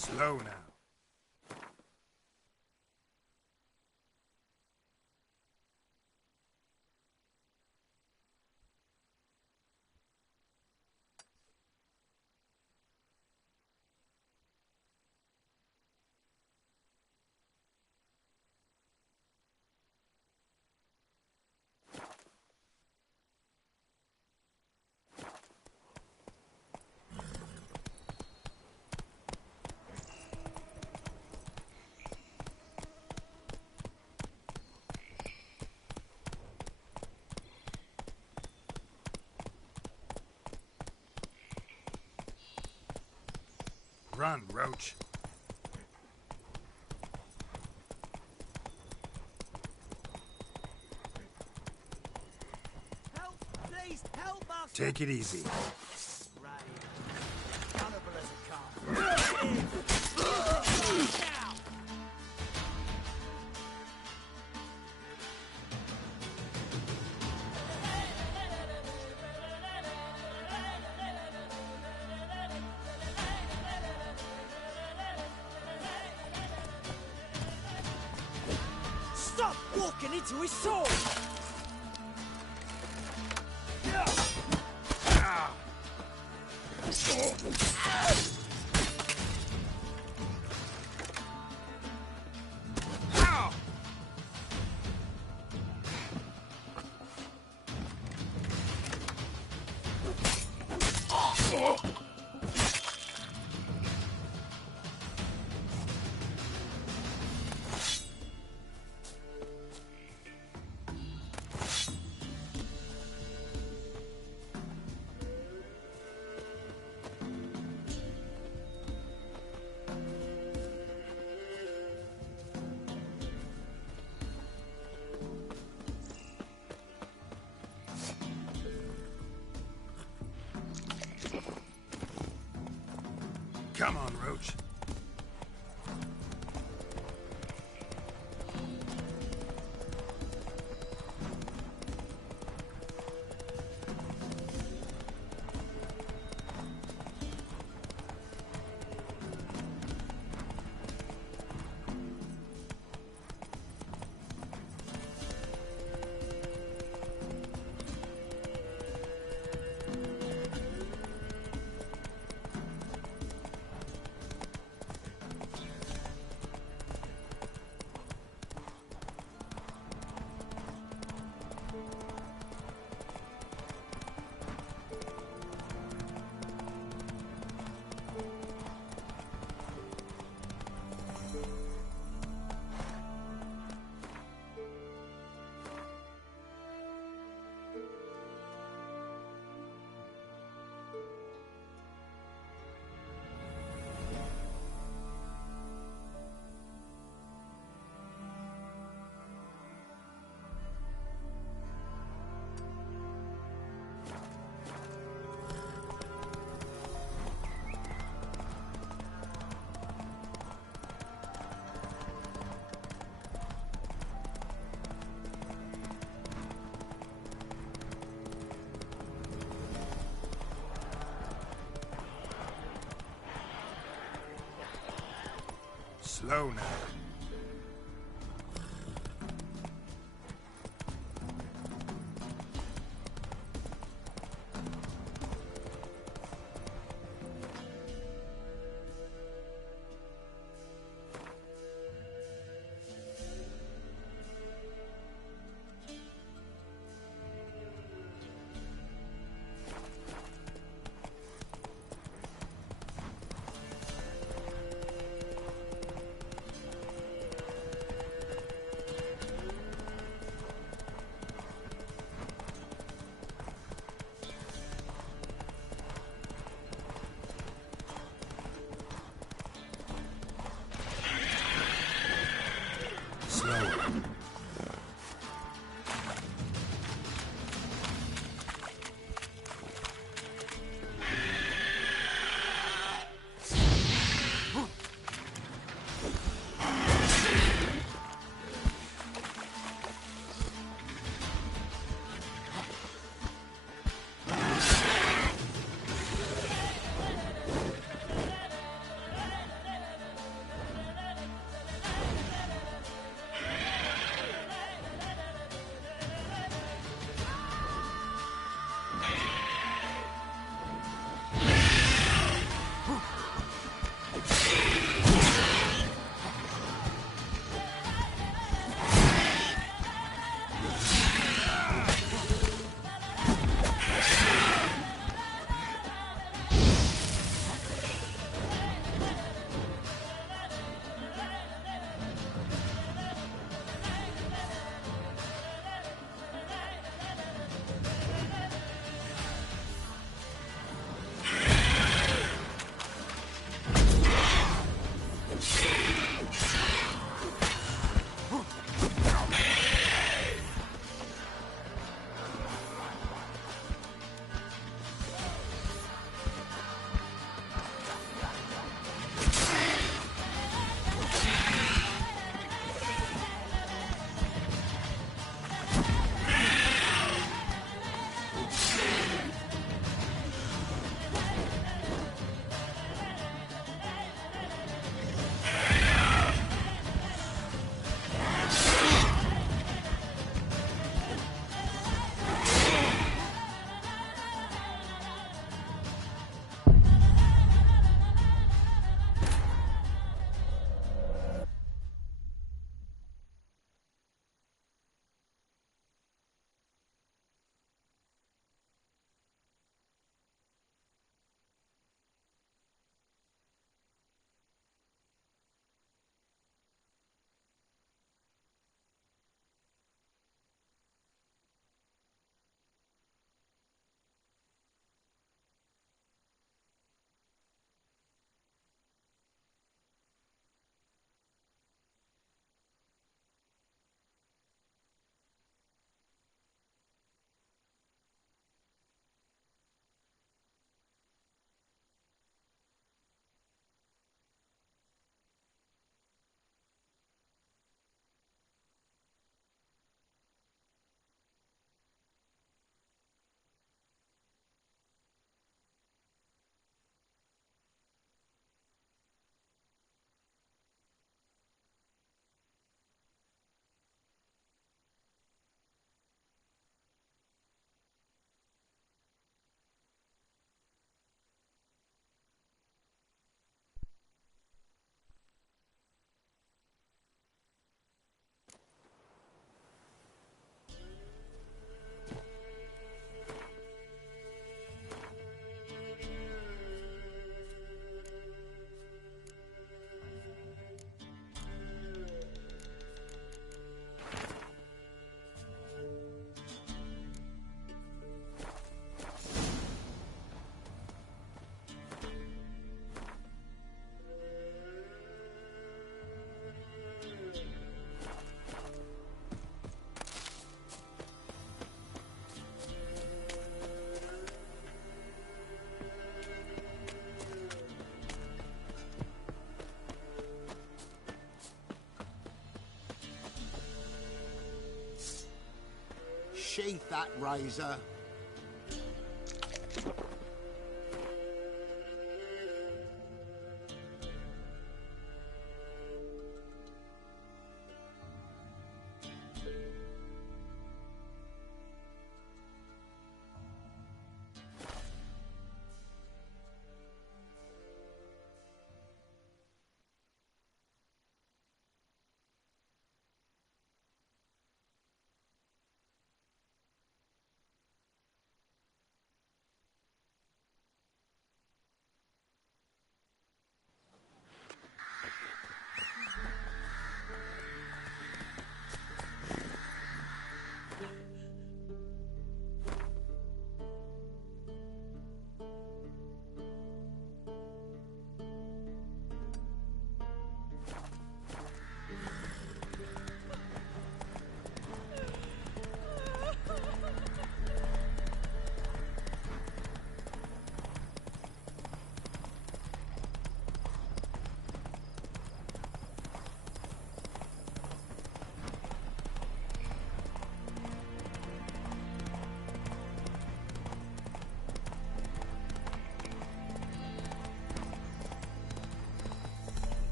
Slow now. Run, Roach. Help! Please, help us! Take it easy. Right. Accountable as it comes. Now! Stop walking into his sword! Come on, Roach. Slow now. Unsheath that razor.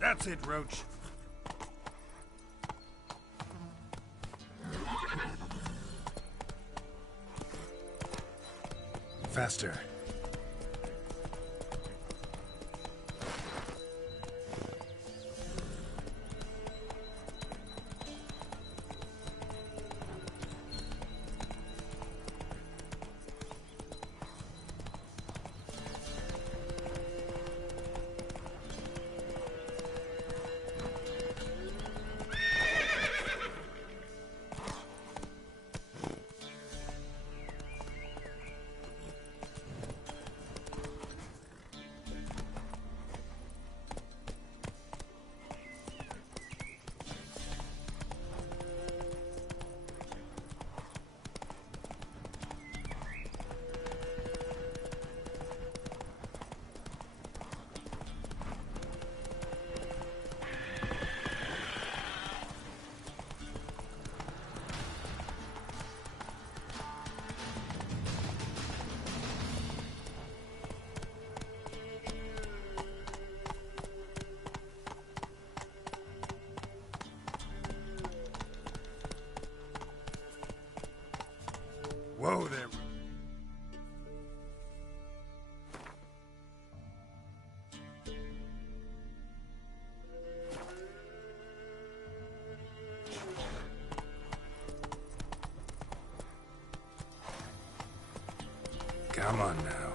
That's it, Roach. Faster. Whoa there. Come on now.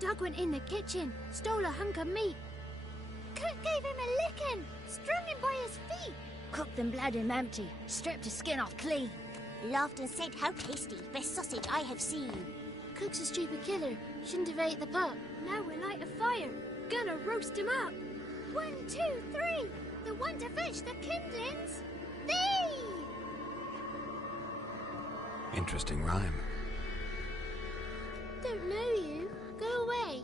Doug went in the kitchen, stole a hunk of meat. Cook gave him a licking, strung him by his feet. Cooked and bled him empty, stripped his skin off clean. Laughed and said, "How tasty, best sausage I have seen." Cook's a stupid killer, shouldn't have ate the pup. Now we'll light a fire, gonna roast him up. 1, 2, 3, the one to fetch the kindlings. Thee! Interesting rhyme. Don't know you. Go away.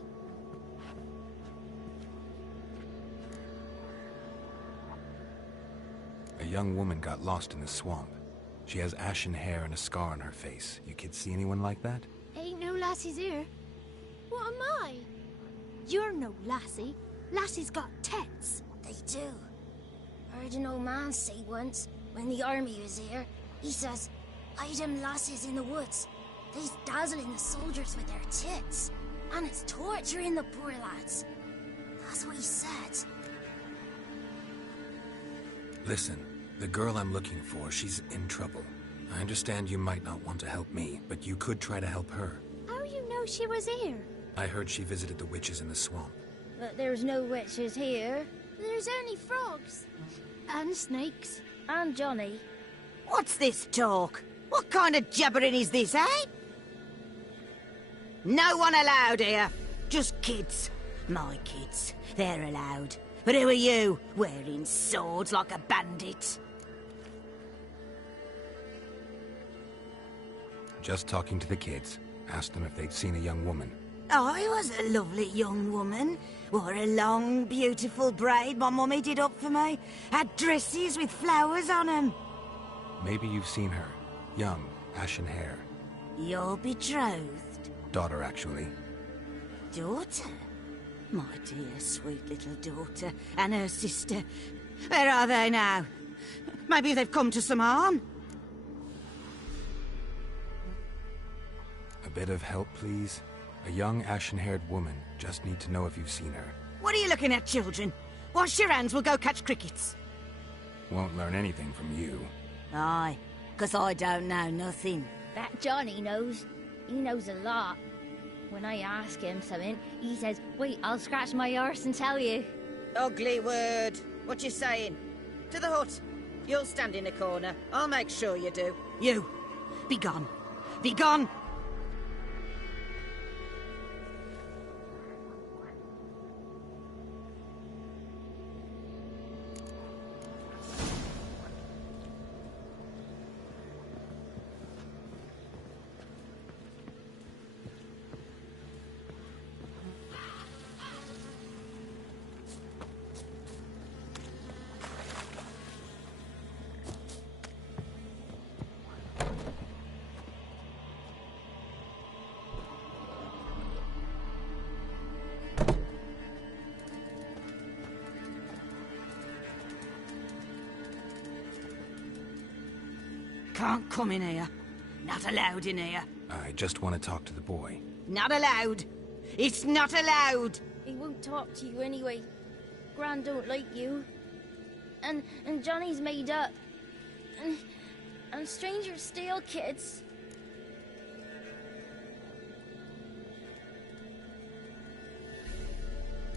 A young woman got lost in the swamp. She has ashen hair and a scar on her face. You kids see anyone like that? Ain't no lassies here. What am I? You're no lassie. Lassie's got tits. They do. Heard an old man say once, when the army was here, he says, "Hide them lasses in the woods. They's dazzling the soldiers with their tits. And it's torturing the poor lads." That's what he said. Listen, the girl I'm looking for, she's in trouble. I understand you might not want to help me, but you could try to help her. How you know she was here? I heard she visited the witches in the swamp. But there's no witches here. There's only frogs. And snakes. And Johnny. What's this talk? What kind of jabbering is this, eh? No one allowed here. Just kids. My kids. They're allowed. But who are you, wearing swords like a bandit? Just talking to the kids. Asked them if they'd seen a young woman. I was a lovely young woman. Wore a long, beautiful braid my mummy did up for me. Had dresses with flowers on them. Maybe you've seen her. Young, ashen hair. You're betrothed. Daughter, actually. Daughter? My dear, sweet little daughter and her sister. Where are they now? Maybe they've come to some harm? A bit of help, please? A young, ashen-haired woman. Just need to know if you've seen her. What are you looking at, children? Wash your hands, we'll go catch crickets. Won't learn anything from you. Aye, 'cause I don't know nothing. That Johnny knows. He knows a lot. When I ask him something, he says, "Wait, I'll scratch my arse and tell you." Ugly word. What you saying? To the hut. You'll stand in a corner. I'll make sure you do. You, be gone. Be gone! Can't come in here. Not allowed in here. I just want to talk to the boy. Not allowed. It's not allowed. He won't talk to you anyway. Gran don't like you. And Johnny's made up. And strangers steal kids.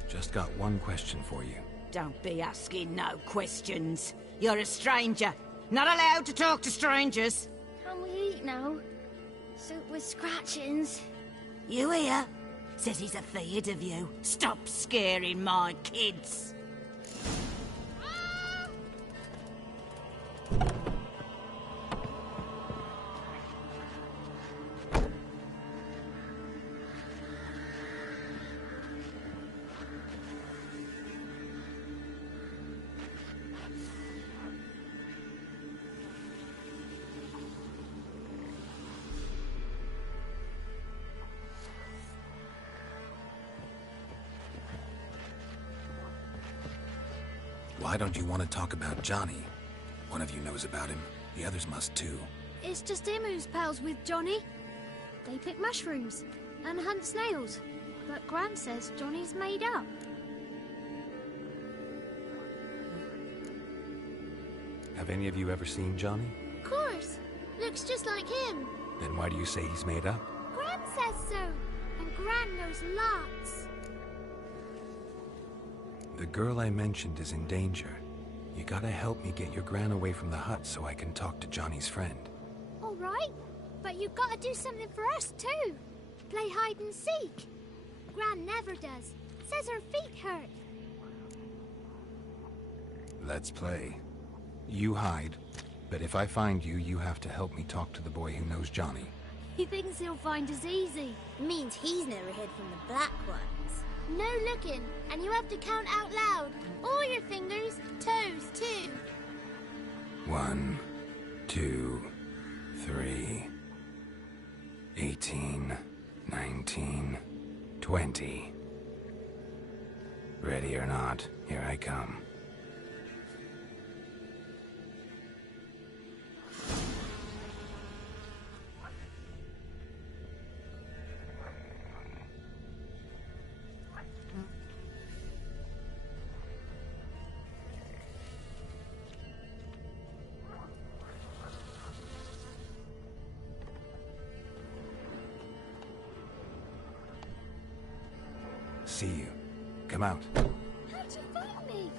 Just got one question for you. Don't be asking no questions. You're a stranger. Not allowed to talk to strangers. Can we eat now? Soup with scratchings. You here? Says he's afeard of you. Stop scaring my kids. Why don't you want to talk about Johnny? One of you knows about him. The others must too. It's just him who's pals with Johnny. They pick mushrooms and hunt snails. But Gran says Johnny's made up. Have any of you ever seen Johnny? Of course. Looks just like him. Then why do you say he's made up? Gran says so. And Gran knows lots. The girl I mentioned is in danger. You gotta help me get your Gran away from the hut so I can talk to Johnny's friend. All right. But you've got to do something for us too. Play hide and seek. Gran never does. Says her feet hurt. Let's play. You hide, but if I find you, you have to help me talk to the boy who knows Johnny. He thinks he'll find us easy. Means he's never hid from the black ones. No looking, and you have to count out loud. All your fingers, toes too. 1, 2, 3, 18, 19, 20. Ready or not, here I come. See you. Come out. How'd you find me?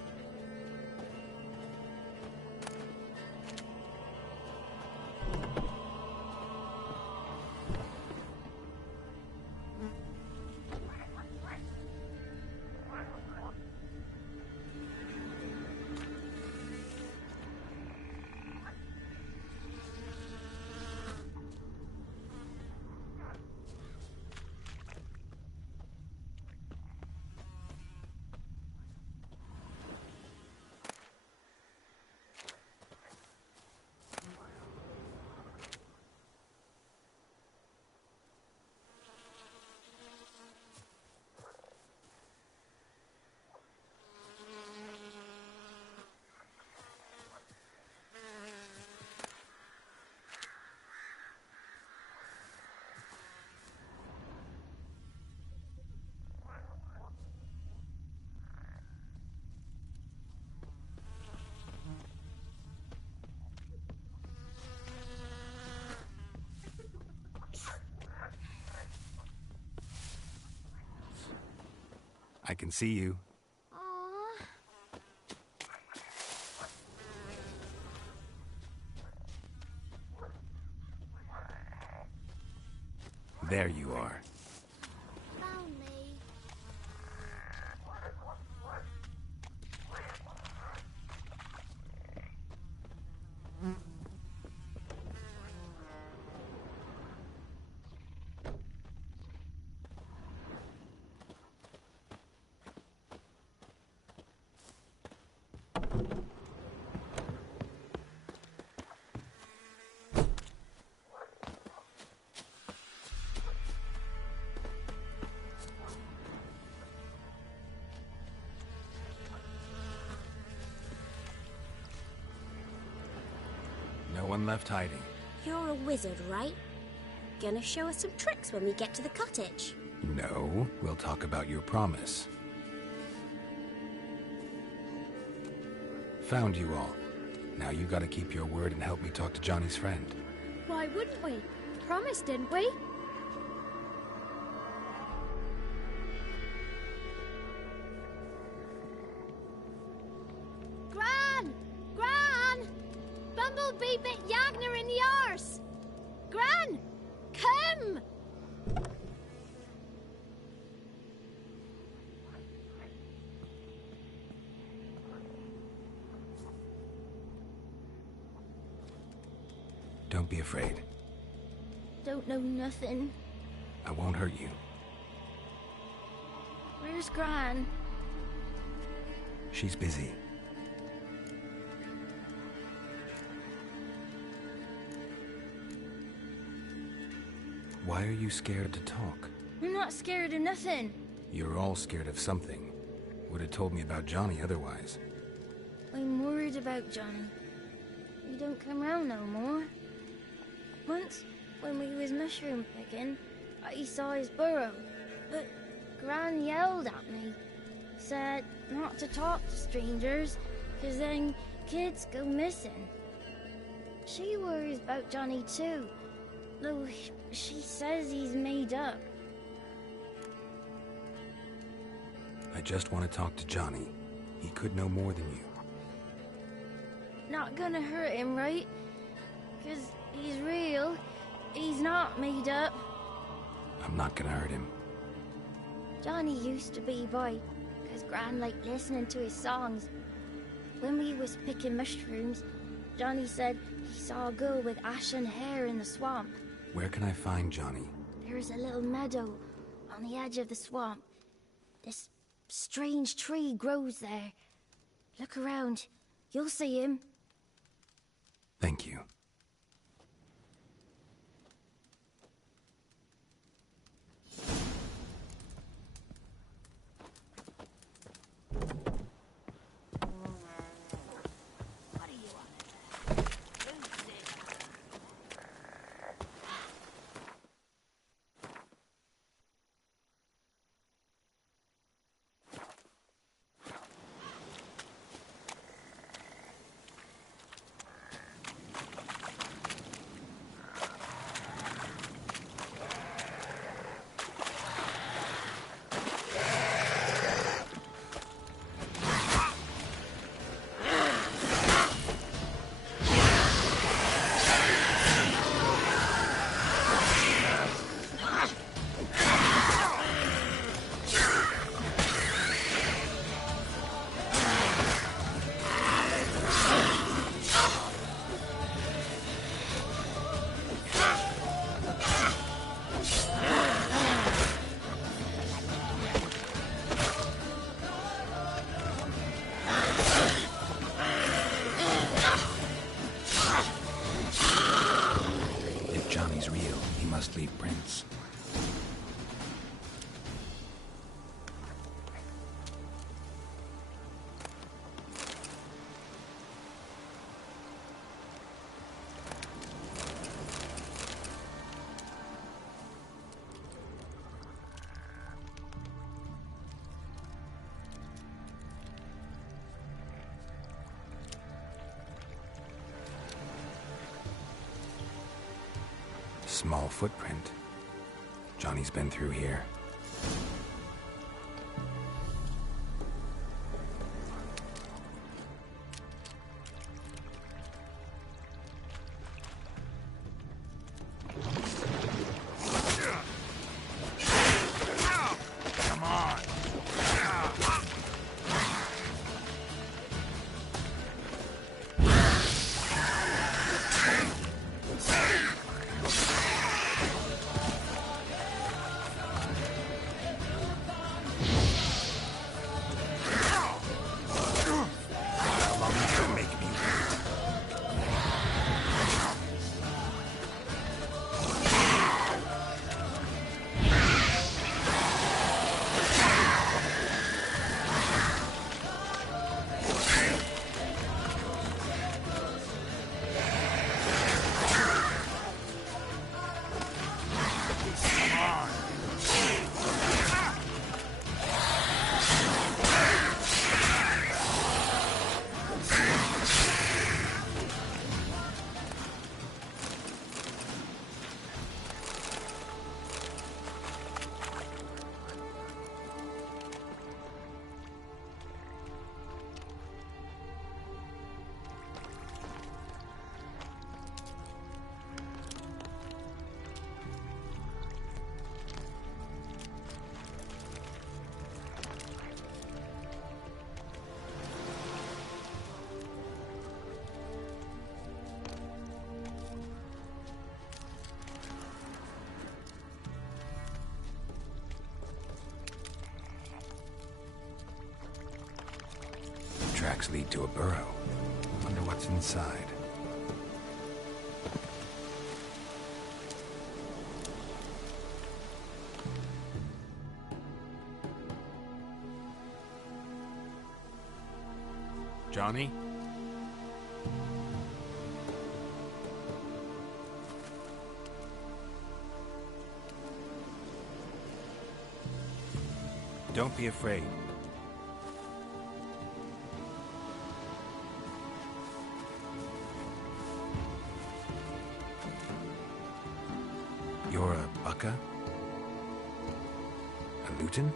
I can see you. Aww. There you are. Found me. No one left hiding. You're a wizard, right? Gonna show us some tricks when we get to the cottage. No, we'll talk about your promise. Found you all. Now you gotta keep your word and help me talk to Johnny's friend. Why wouldn't we? Promised, didn't we? Gran! Gran! Bumblebee bit Yagner in the arse! Gran! Come! Don't be afraid. Don't know nothing. I won't hurt you. Where's Gran? She's busy. Why are you scared to talk? I'm not scared of nothing. You're all scared of something. Would have told me about Johnny otherwise. I'm worried about Johnny. He don't come round no more. Once, when we was mushroom picking, I saw his burrow, but Gran yelled at me. Said not to talk to strangers, 'cause then kids go missing. She worries about Johnny too, though she says he's made up. I just want to talk to Johnny. He could know more than you. Not gonna hurt him, right? 'Cause he's real. He's not made up. I'm not gonna hurt him. Johnny used to be boy, 'cause Gran liked listening to his songs. When we was picking mushrooms, Johnny said he saw a girl with ashen hair in the swamp. Where can I find Johnny? There's a little meadow on the edge of the swamp. This strange tree grows there. Look around. You'll see him. Thank you. Leave prints. Small footprint. Johnny's been through here. Come on. tracks lead to a burrow. Wonder what's inside. Johnny? Don't be afraid. You're a Bukka? A Luton?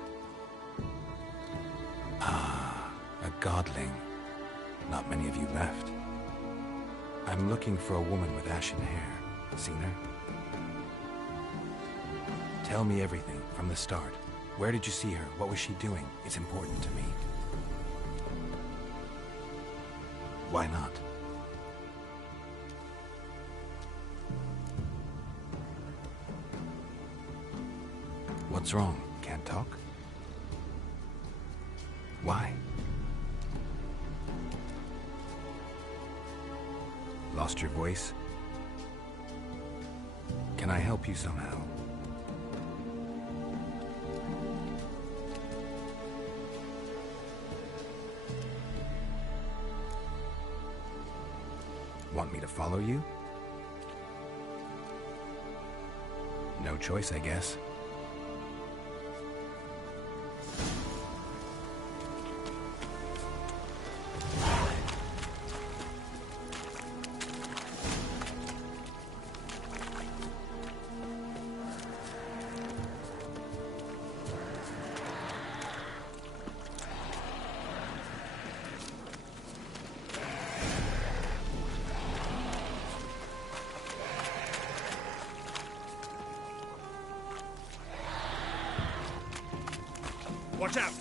Ah, a godling. Not many of you left. I'm looking for a woman with ashen hair. Seen her? Tell me everything, from the start. Where did you see her? What was she doing? It's important to me. Why not? What's wrong? Can't talk? Why? Lost your voice? Can I help you somehow? Want me to follow you? No choice, I guess. Watch out!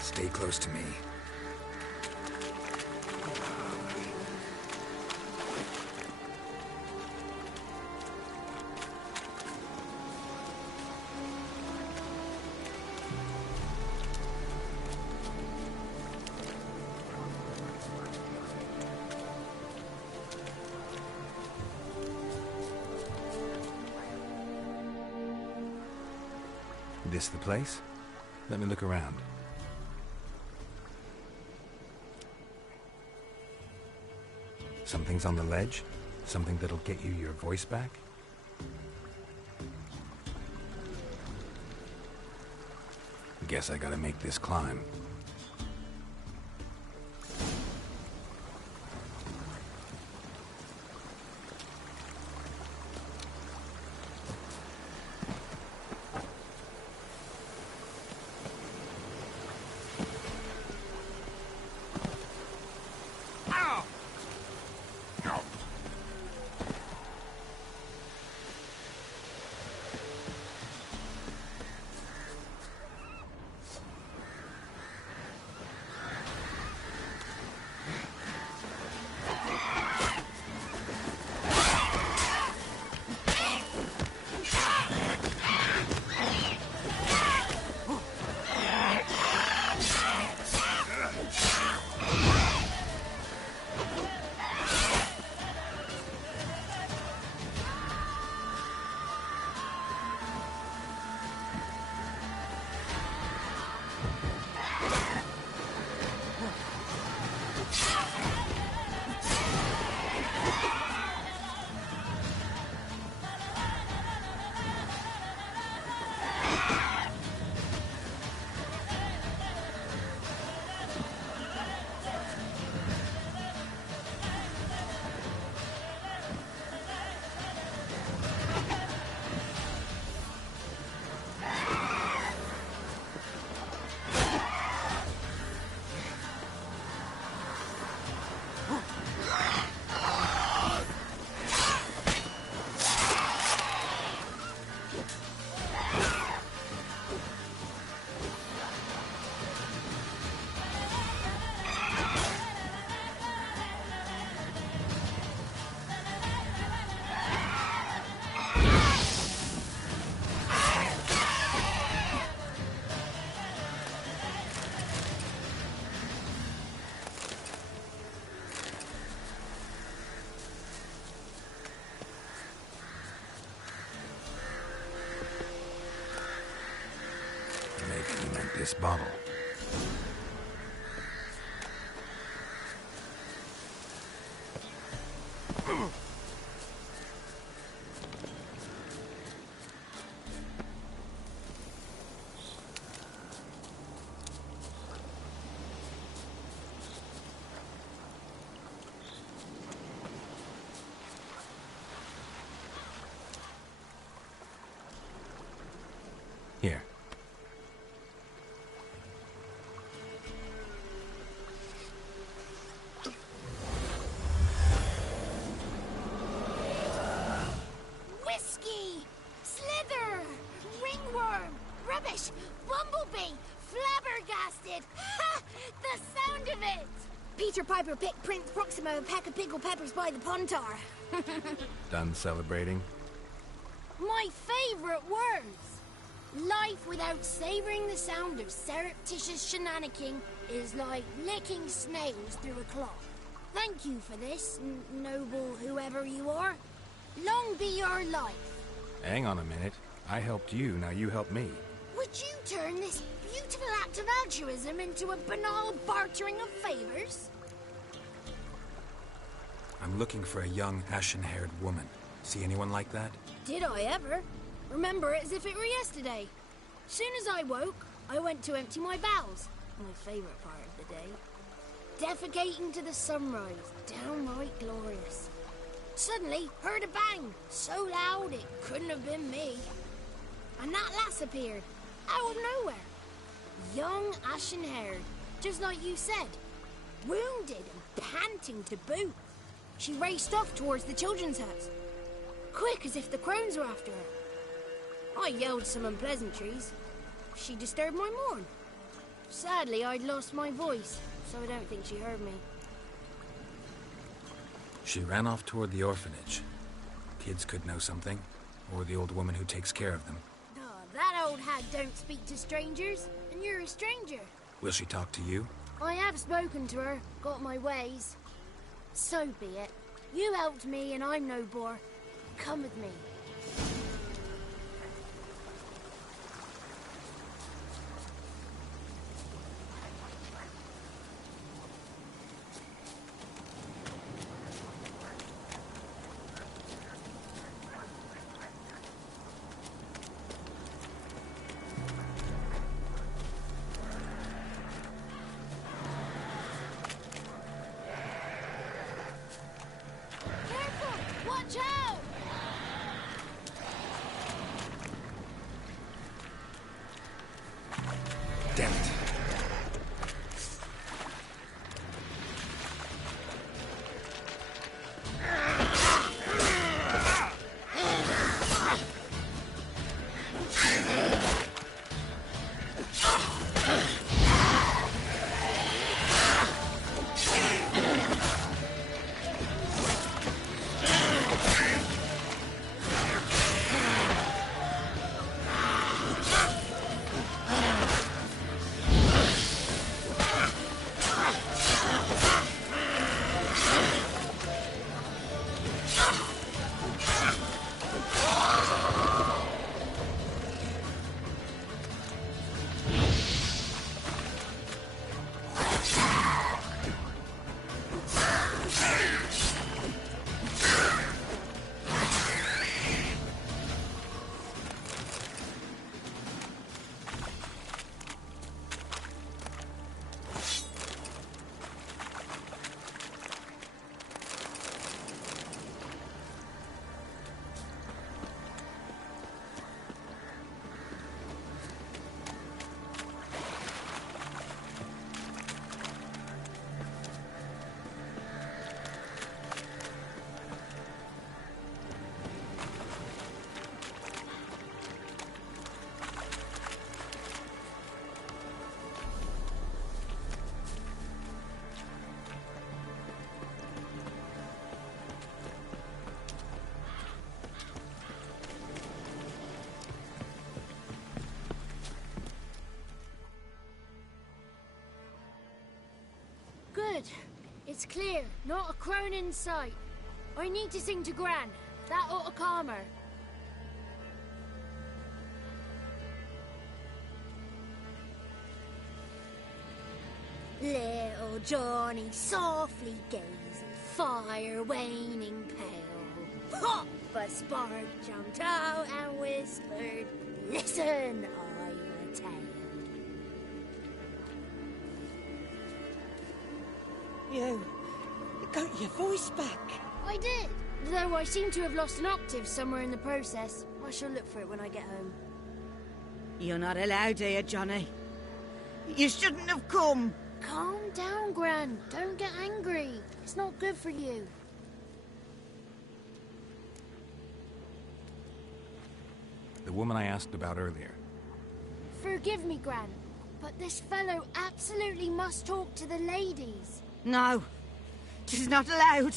Stay close to me. This the place? Let me look around. Something's on the ledge? Something that'll get you your voice back? Guess I gotta make this climb. this bottle. Here. Whiskey! Slither! Ringworm! Rubbish! Bumblebee! Flabbergasted! Ha! The sound of it! Peter Piper picked Prince Proximo a pack of pickled peppers by the Pontar. Done celebrating? My favorite words! Life without savoring the sound of surreptitious shenanigans is like licking snails through a cloth. Thank you for this, noble whoever you are. Long be your life. Hang on a minute. I helped you, now you help me. Would you turn this beautiful act of altruism into a banal bartering of favors? I'm looking for a young, ashen-haired woman. See anyone like that? Did I ever? Remember it as if it were yesterday. Soon as I woke, I went to empty my bowels. My favorite part of the day. Defecating to the sunrise. Downright glorious. Suddenly, heard a bang. So loud it couldn't have been me. And that lass appeared. Out of nowhere. Young, ashen-haired. Just like you said. Wounded and panting to boot. She raced off towards the children's house. Quick as if the crones were after her. I yelled some unpleasantries. She disturbed my morn. Sadly, I'd lost my voice, so I don't think she heard me. She ran off toward the orphanage. Kids could know something, or the old woman who takes care of them. Oh, that old hag don't speak to strangers, and you're a stranger. Will she talk to you? I have spoken to her, got my ways. So be it. You helped me, and I'm no bore. Come with me. Careful! Watch out! Damn it. Good. It's clear. Not a crone in sight. I need to sing to Gran. That ought to calm her. Little Johnny softly gazing, fire waning pale. Pop! A spark jumped out and whispered, "Listen, I'm a tale." You got your voice back. I did, though I seem to have lost an octave somewhere in the process. I shall look for it when I get home. You're not allowed here, Johnny. You shouldn't have come. Calm down, Gran. Don't get angry. It's not good for you. The woman I asked about earlier. Forgive me, Gran, but this fellow absolutely must talk to the ladies. No, tis not allowed.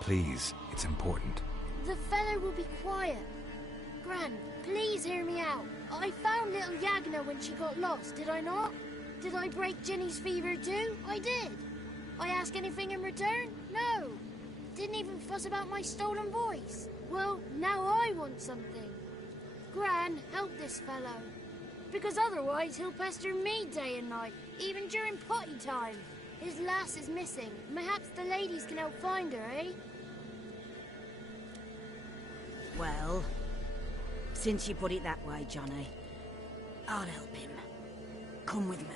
Please, it's important. The fellow will be quiet. Gran, please hear me out. I found little Yagna when she got lost, did I not? Did I break Ginny's fever too? I did. I ask anything in return? No. Didn't even fuss about my stolen voice. Well, now I want something. Gran, help this fellow. Because otherwise he'll pester me day and night, even during potty time. His lass is missing. Perhaps the ladies can help find her, eh? Well, since you put it that way, Johnny, I'll help him. Come with me.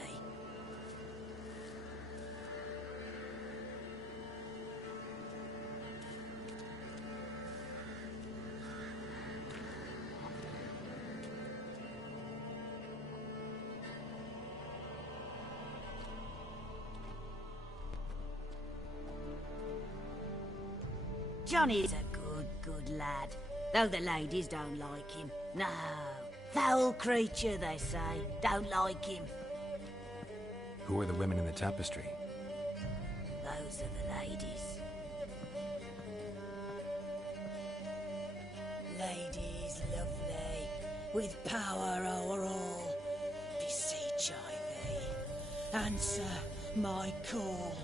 Johnny's a good lad. Though the ladies don't like him. No. Foul creature, they say. Don't like him. Who are the women in the tapestry? Those are the ladies. Ladies lovely, with power o'er all. Beseech I thee, answer my call.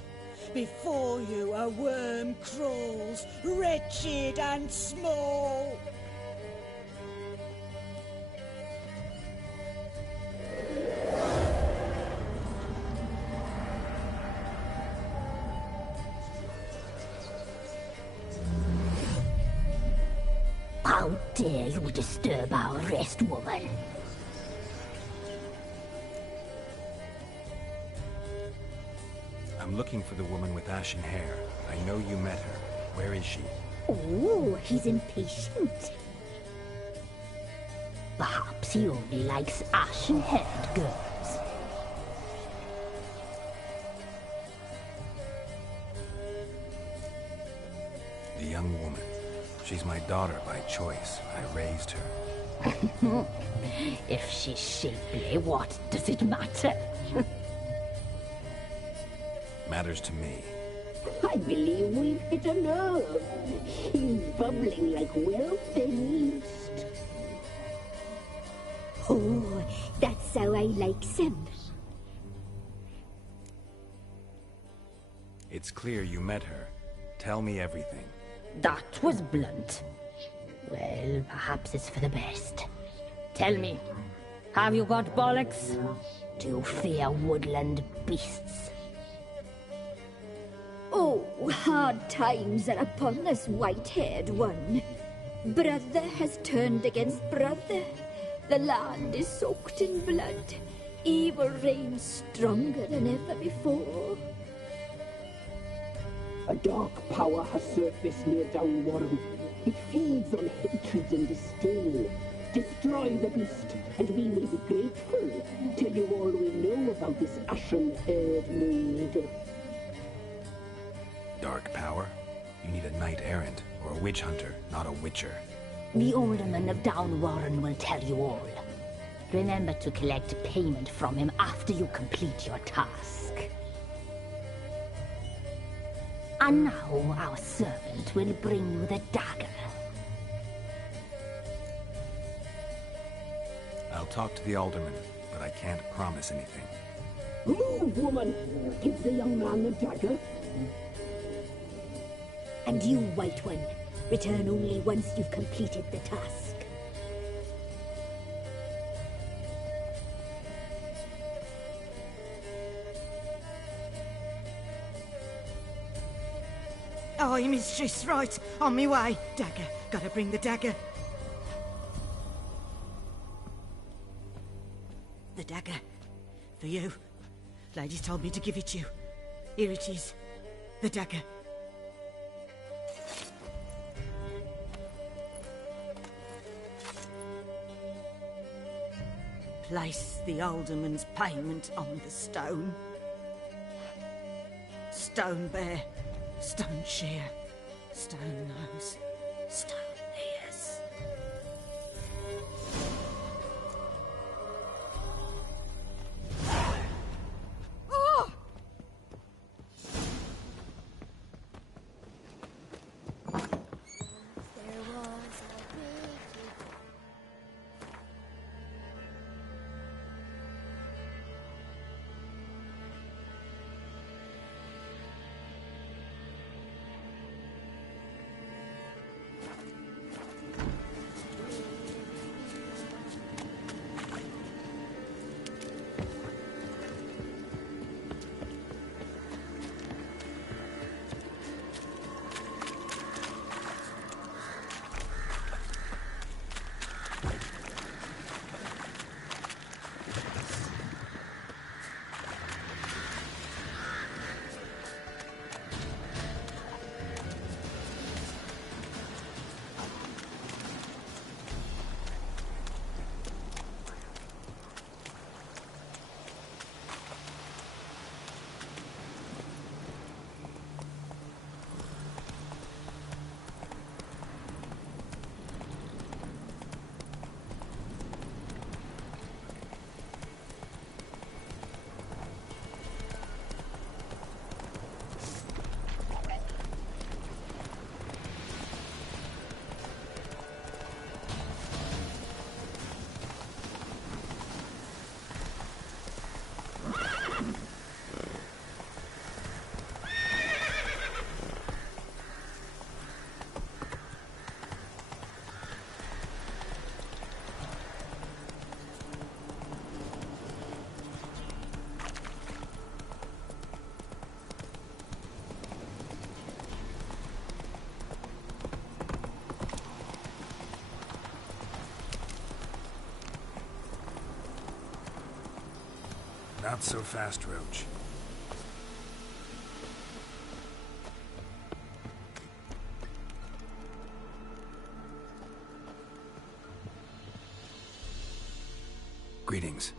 Before you a worm crawls, wretched and small. How dare you disturb our rest, woman? I'm looking for the woman with ashen hair. I know you met her. Where is she? Oh, he's impatient. Perhaps he only likes ashen-haired girls. The young woman. She's my daughter by choice. I raised her. If she's shapely, what does it matter? Matters to me. I believe we've hit a nerve. He's bubbling like well-fed yeast. Oh, that's how I like him. It's clear you met her. Tell me everything. That was blunt. Well, perhaps it's for the best. Tell me, have you got bollocks? Do you fear woodland beasts? Oh, hard times are upon us, white-haired one. Brother has turned against brother. The land is soaked in blood. Evil reigns stronger than ever before. A dark power has surfaced near Downwarren. It feeds on hatred and disdain. Destroy the beast, and we will be grateful. Tell you all we know about this ashen-haired maid. Dark power? You need a knight-errant or a witch hunter, not a witcher. The alderman of Downwarren will tell you all. Remember to collect payment from him after you complete your task. And now our servant will bring you the dagger. I'll talk to the alderman, but I can't promise anything. Move, woman! Give the young man the dagger. And you, White One, return only once you've completed the task. Aye, mistress, right. On me way. Dagger. Gotta bring the dagger. The dagger. For you. Lady told me to give it you. Here it is. The dagger. Place the alderman's payment on the stone. Stone bear, stone shear, stone nose, stone ears. Oh! There was a big Not so fast, Roach. Greetings.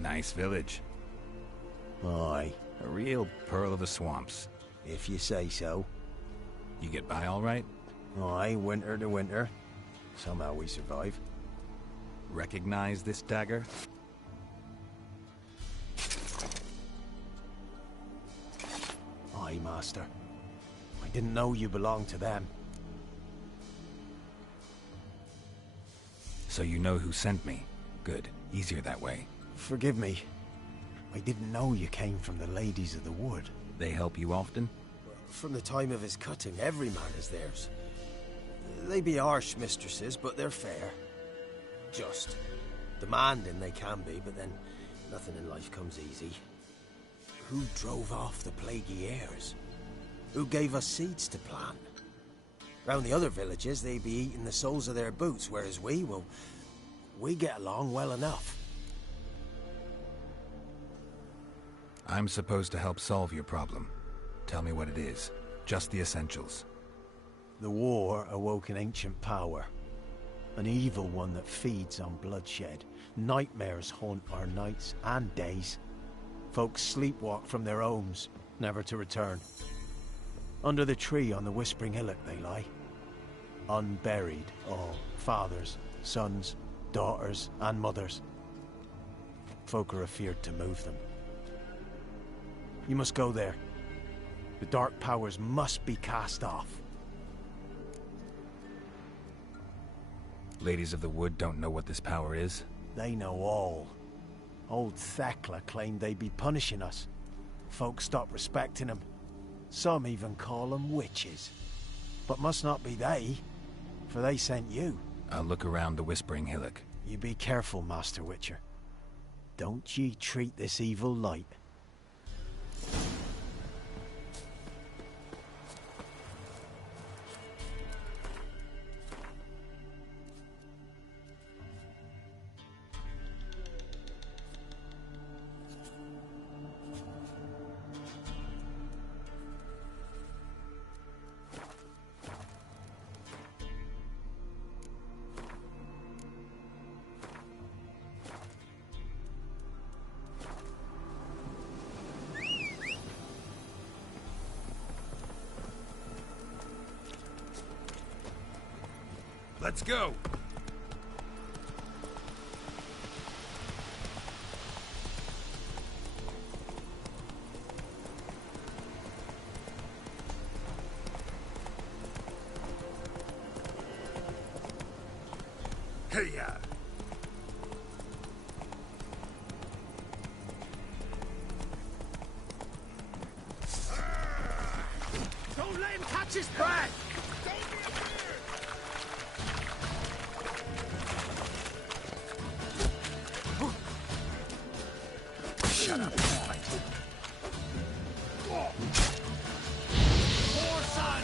Nice village. Aye, A real pearl of the swamps. if you say so. You get by all right? Aye, winter to winter. Somehow we survive. Recognize this dagger? Aye, master. I didn't know you belonged to them. So you know who sent me. Good. Easier that way. Forgive me. I didn't know you came from the Ladies of the Wood. They help you often? From the time of his cutting, every man is theirs. They be harsh mistresses, but they're fair. Just. Demanding they can be, but then nothing in life comes easy. Who drove off the plaguey airs? Who gave us seeds to plant? Round the other villages, they be eating the soles of their boots, whereas we get along well enough. I'm supposed to help solve your problem. Tell me what it is. Just the essentials. The war awoke an ancient power. An evil one that feeds on bloodshed. Nightmares haunt our nights and days. Folks sleepwalk from their homes, never to return. Under the tree on the Whispering Hillock they lie. Unburied, all. Fathers, sons, daughters, and mothers. Folk are afeard to move them. You must go there. The dark powers must be cast off. Ladies of the Wood don't know what this power is? They know all. Old Thekla claimed they'd be punishing us. Folk stopped respecting them. Some even call them witches. But must not be they, for they sent you. I'll look around the Whispering Hillock. You be careful, Master Witcher. Don't ye treat this evil light. Let's go! Hey-ya! Don't let him catch his breath! Shut up, fight. More son!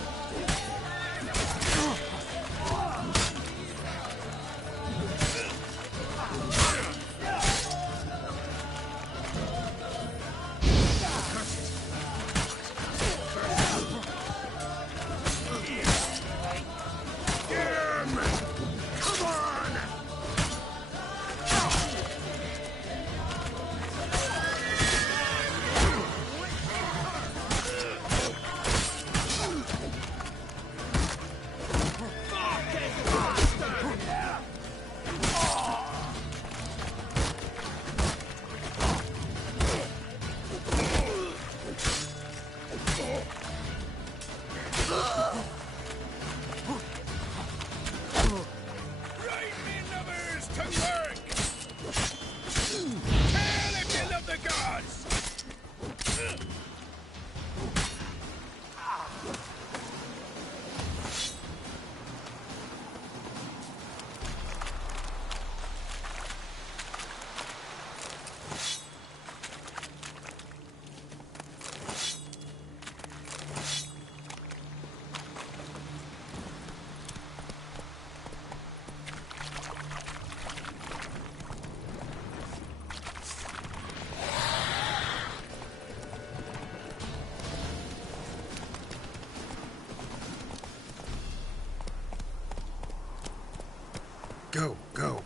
Go, go.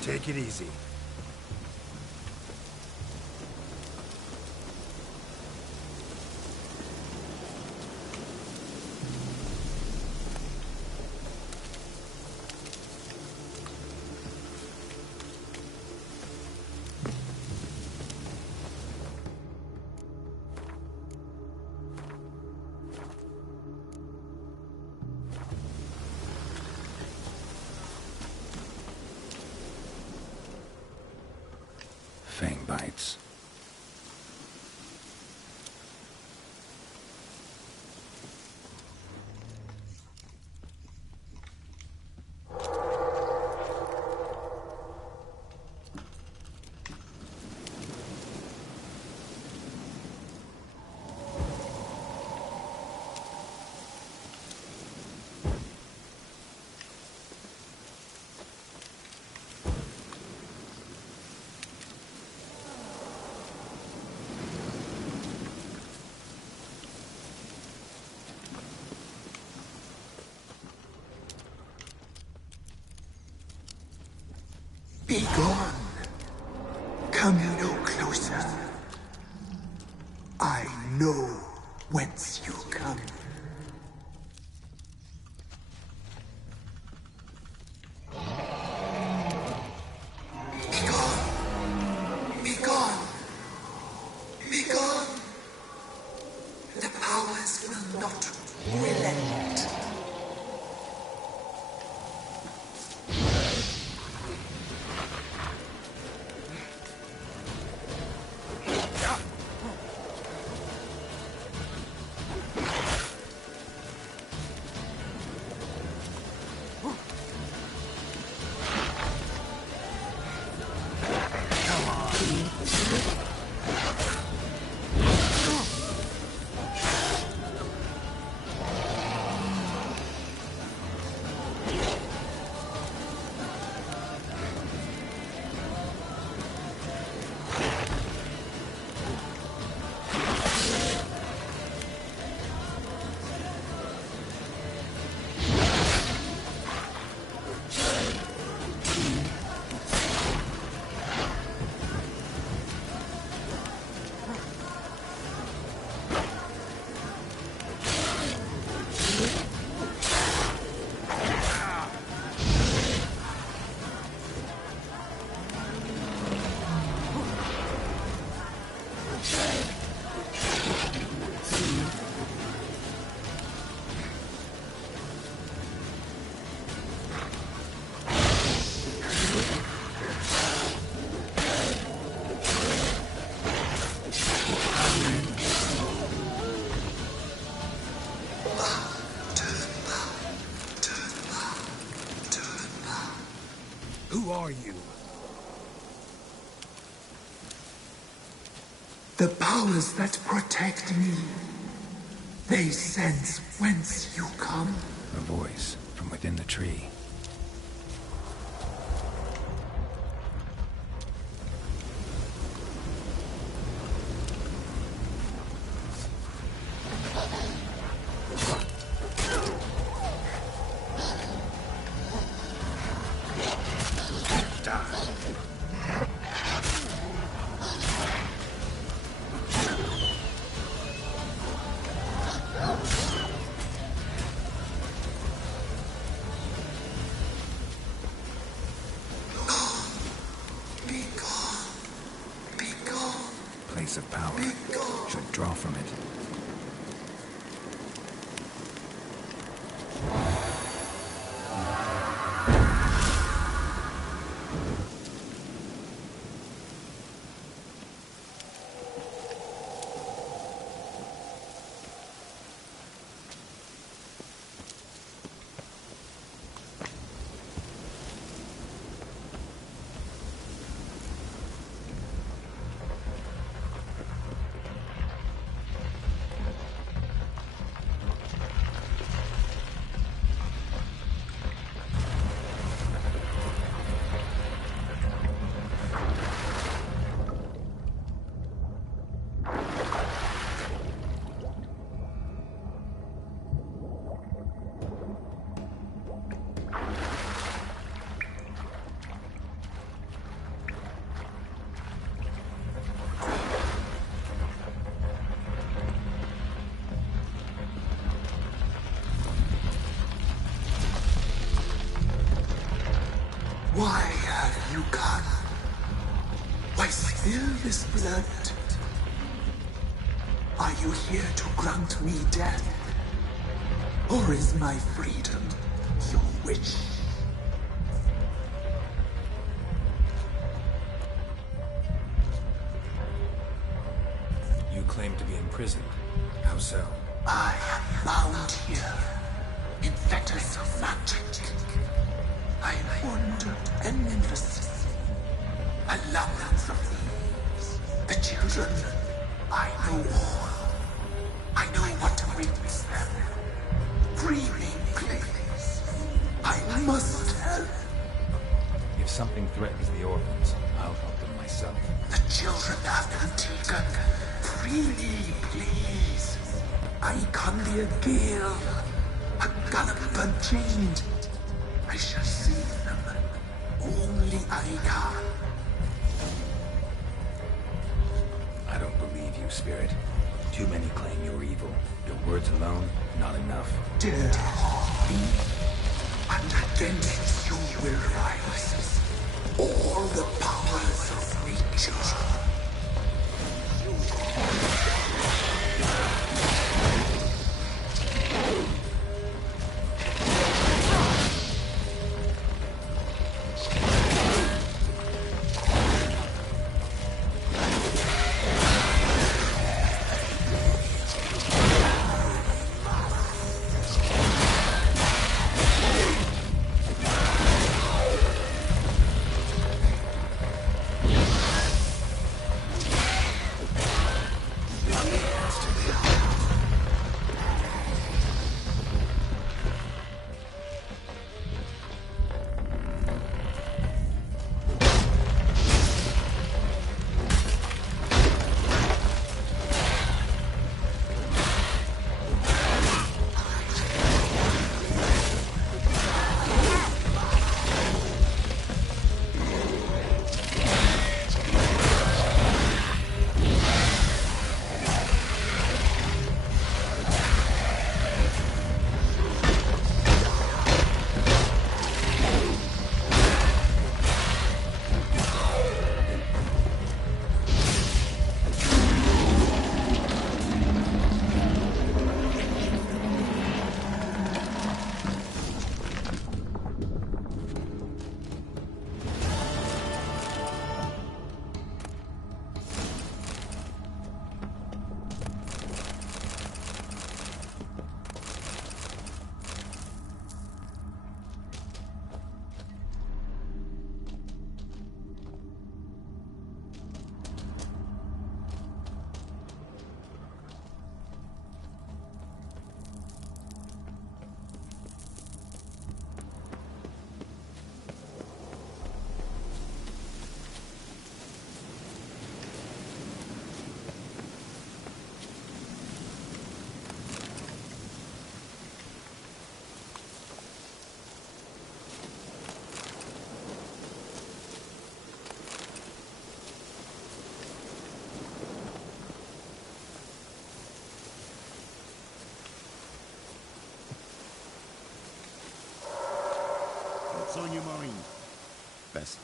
Take it easy. Fang bites. Be gone. Come no closer. I know whence you come. Be gone. Be gone. Be gone. The powers will not relent. The powers that protect me. They sense whence you come. A voice from within the tree. Place of power. Should draw from it. Why have you come? Why spill this blood? Are you here to grant me death? Or is my freedom your wish? You claim to be imprisoned. How so? I am bound here in fetters of magic. I wandered endlessly, along of thieves, the children. I know all. I know what awaits them. Free me, please. I must help. If something threatens the orphans, I'll help them myself. The children have been taken. Free me, please. I can be a gale, a gallop unchained. I shall save them. Only I can. I don't believe you, Spirit. Too many claim you're evil. Your words alone, not enough. Dare harm me, and against you will rise all the powers of nature.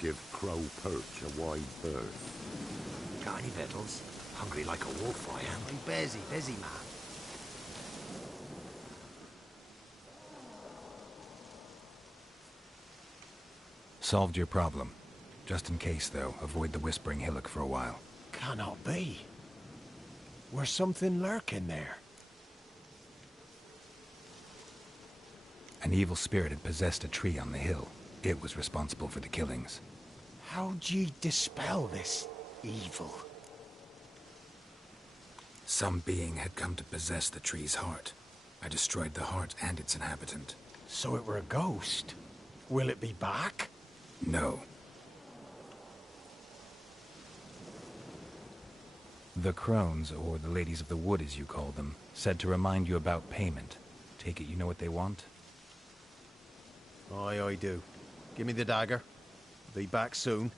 give Crow Perch a wide berth. Got any victuals? Hungry like a wolf, I am. I'm busy, man. Solved your problem. Just in case, though, avoid the Whispering Hillock for a while. Cannot be. Where's something lurking there? An evil spirit had possessed a tree on the hill. It was responsible for the killings. How'd ye dispel this evil? Some being had come to possess the tree's heart. I destroyed the heart and its inhabitant. So it were a ghost. Will it be back? No. The Crones, or the Ladies of the Wood as you call them, said to remind you about payment. Take it you know what they want? Aye, I do. Give me the dagger. Be back soon.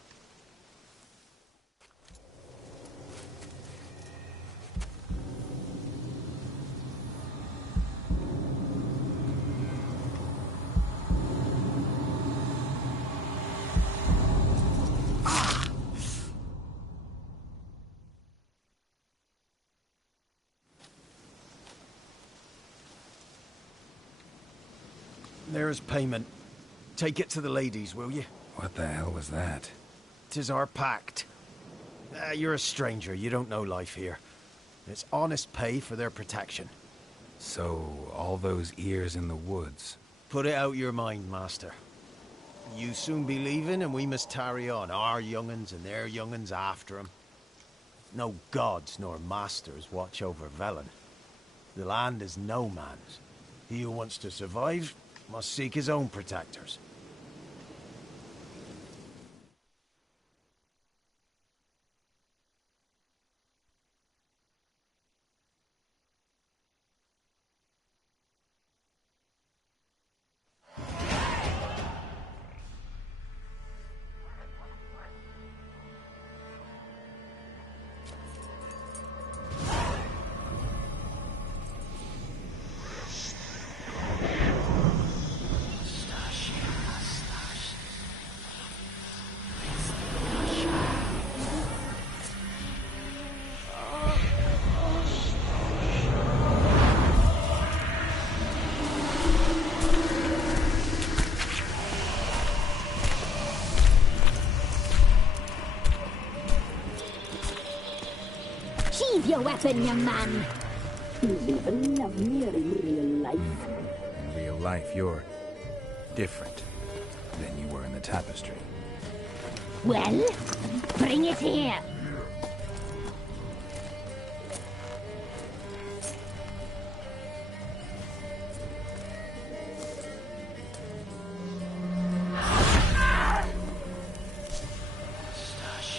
There's payment. Take it to the ladies, will you? What the hell was that? 'Tis our pact. You're a stranger. You don't know life here. It's honest pay for their protection. So, all those ears in the woods. Put it out your mind, master. You soon be leaving, and we must tarry on, our young'uns and their young'uns after 'em. No gods nor masters watch over Velen. The land is no man's. He who wants to survive must seek his own protectors. Sheathe your weapon, young man. You'll even love me in real life. In real life, you're different than you were in the tapestry. Well, bring it here.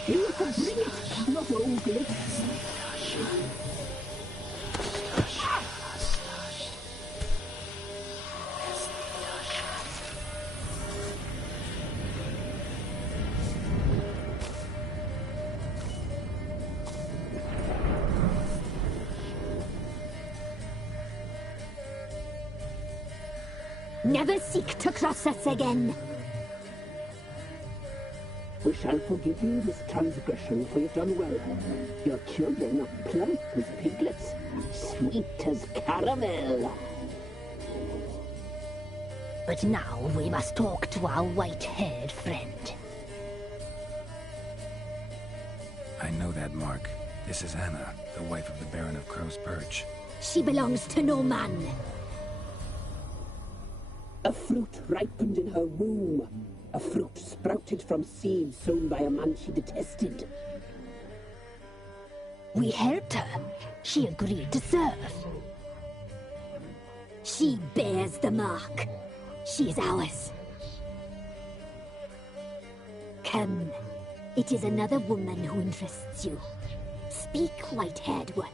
You can bring it, not ugly. Never seek to cross us again. We shall forgive you this transgression, for you've done well. Your children are plump as piglets, sweet as caramel. But now we must talk to our white-haired friend. I know that mark. This is Anna, the wife of the Baron of Crow's Perch. She belongs to no man. A fruit ripened in her womb. A fruit sprouted from seeds sown by a man she detested. We helped her. She agreed to serve. She bears the mark. She is ours. Come. It is another woman who interests you. Speak, white-haired one.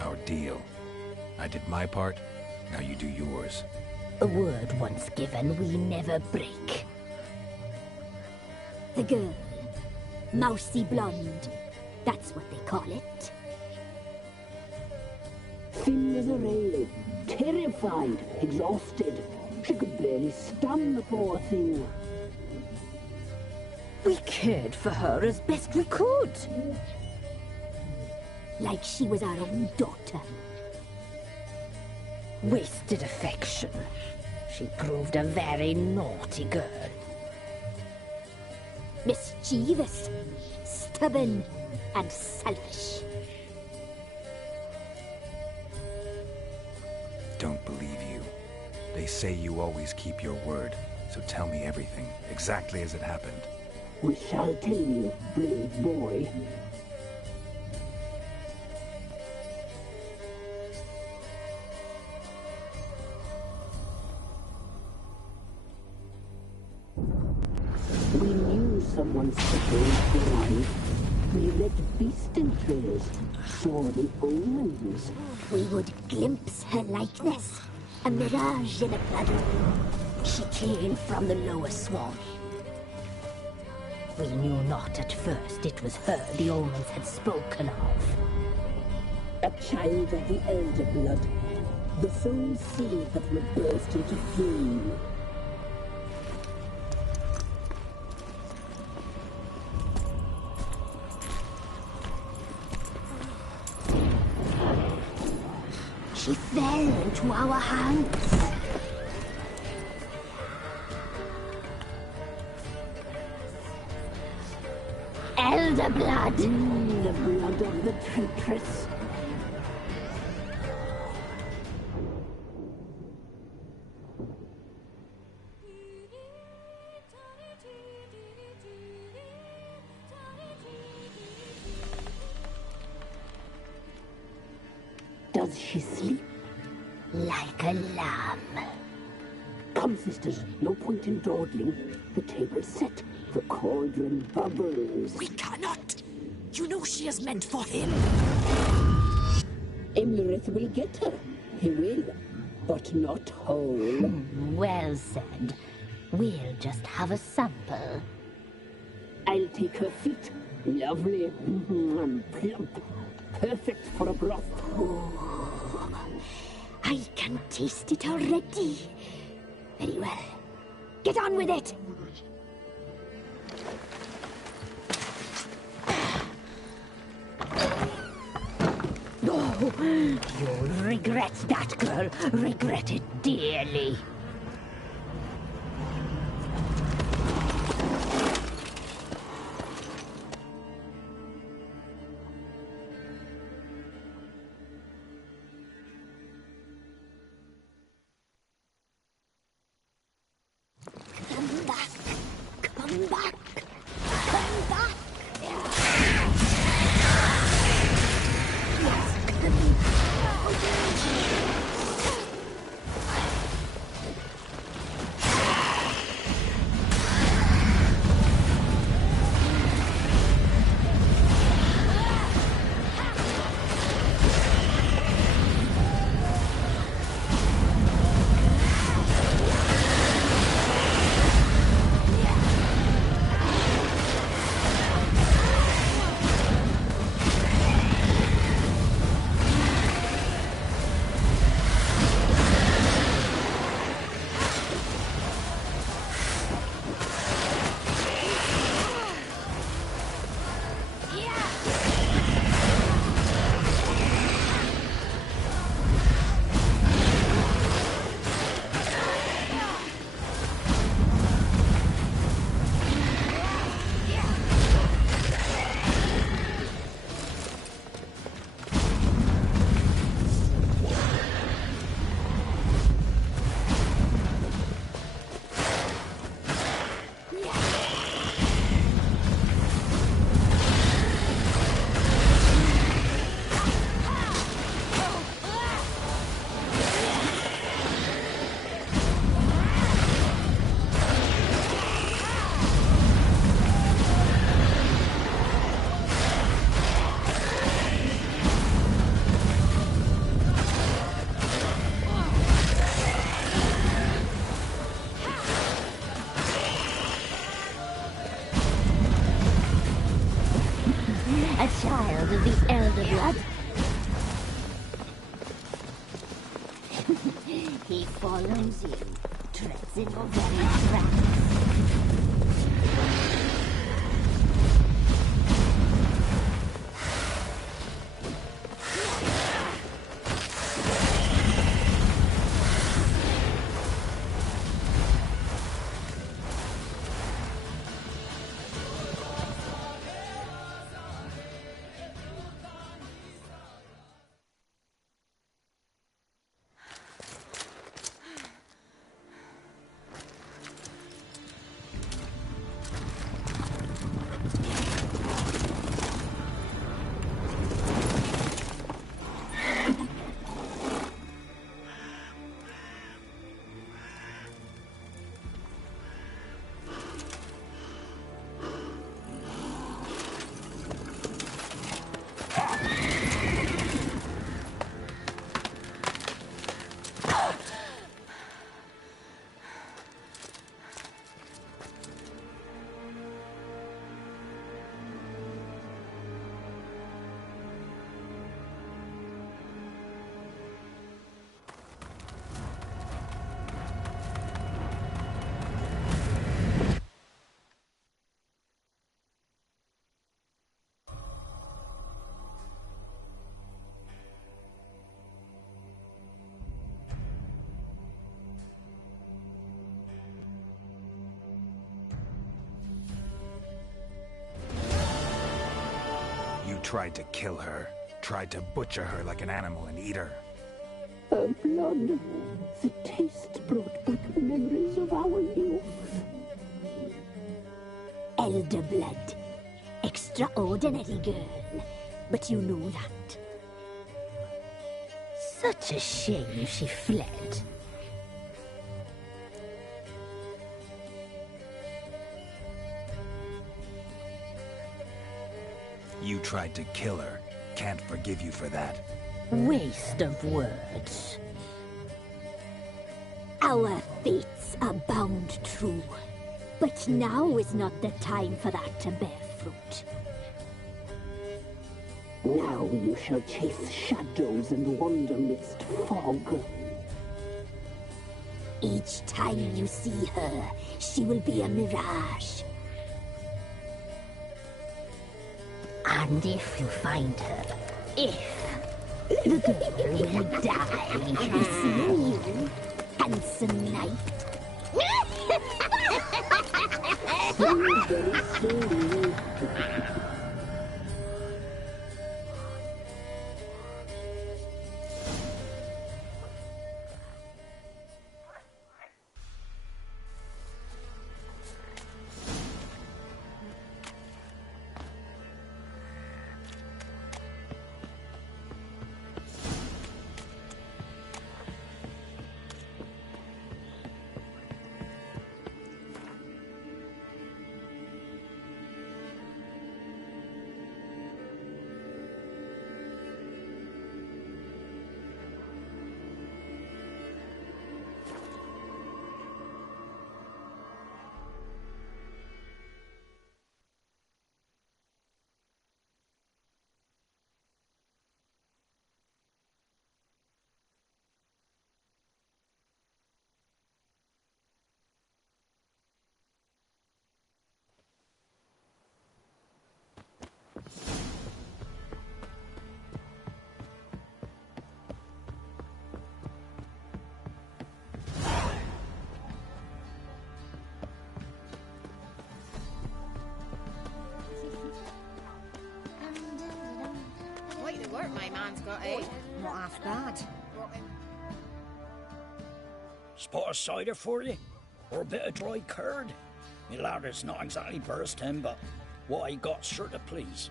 Our deal. I did my part, now you do yours. A word once given, we never break. The girl. Mousy blonde. That's what they call it. Thin as a rail, terrified, exhausted. She could barely stand, the poor thing. We cared for her as best we could. Like she was our own daughter. Wasted affection. She proved a very naughty girl. Mischievous, stubborn, and selfish. Don't believe you. They say you always keep your word, so tell me everything, exactly as it happened. We shall tell you, brave boy. We knew someone supposed to arrive. We read beast entrails, saw the omens. We would glimpse her likeness, a mirage in a blood. She came from the lower swamp. We knew not at first it was her the omens had spoken of. A child of the elder blood, the soul seed that would burst into flame. She fell into our hands. Elder blood! The blood of the traitress. Does she sleep? Like a lamb. Come, sisters, no point in dawdling. The table's set. The cauldron bubbles. We cannot! You know she is meant for him! Imlerith will get her. He will, but not whole. Well said. We'll just have a sample. I'll take her feet. Lovely and plump. Perfect for a broth. Oh, I can taste it already. Very well. Get on with it! Oh, you'll regret that, girl. Regret it dearly. Come back! Come back! Come back! follows you, treads in your very tracks. You tried to kill her. Tried to butcher her like an animal and eat her. Her blood, the taste brought back memories of our youth. Elder blood. Extraordinary girl. But you know that. Such a shame she fled. You tried to kill her. Can't forgive you for that. Waste of words. Our fates are bound true. But now is not the time for that to bear fruit. Now you shall chase shadows and wander midst fog. Each time you see her, she will be a mirage. And if you find her, the girl will die. Have you seen you, handsome knight? Very slowly. Quite the work my man's got, eh? Not half bad. Spot of cider for you? Or a bit of dry curd? Me lad, it's not exactly bursting, but what I got's sure to please.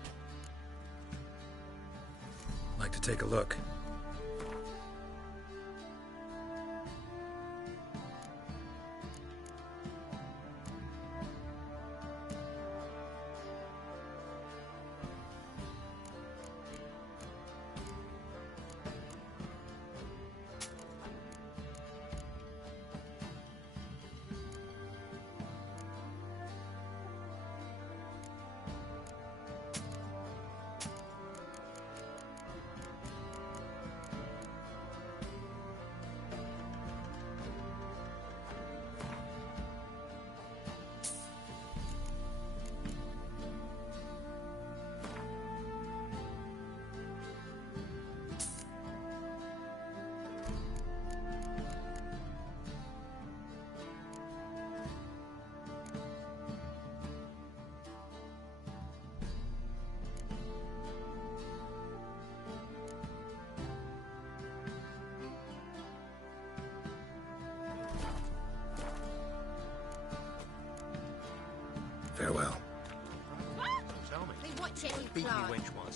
Like to take a look.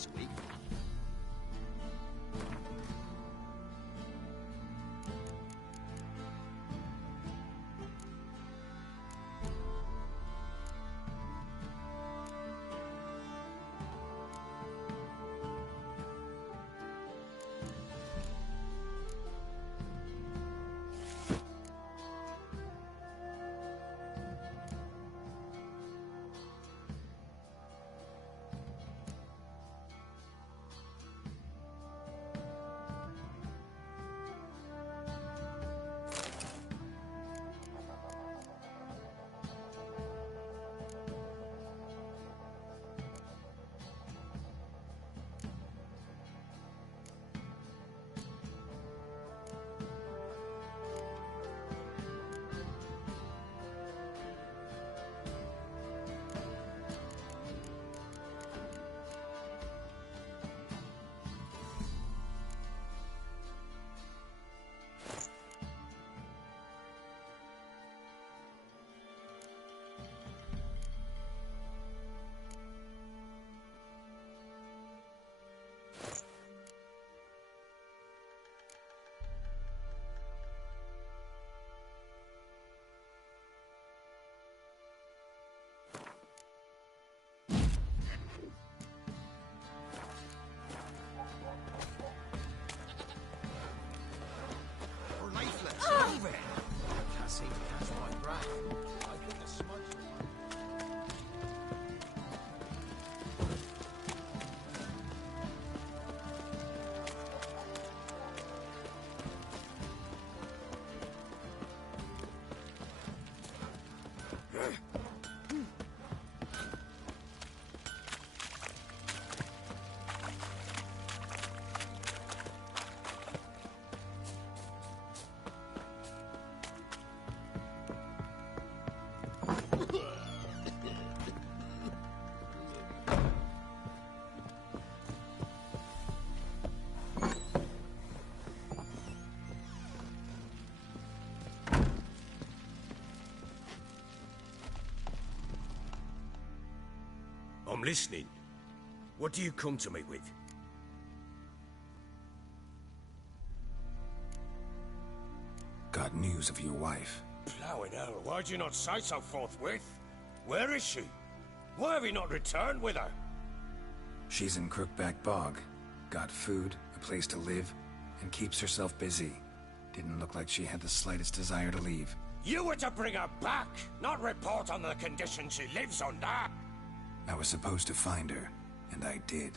squeak. I'm listening. What do you come to me with? Got news of your wife. Plowing hell, why'd you not say so forthwith? Where is she? Why have you not returned with her? She's in Crookback Bog. Got food, a place to live, and keeps herself busy. Didn't look like she had the slightest desire to leave. You were to bring her back, not report on the conditions she lives under. I was supposed to find her, and I did.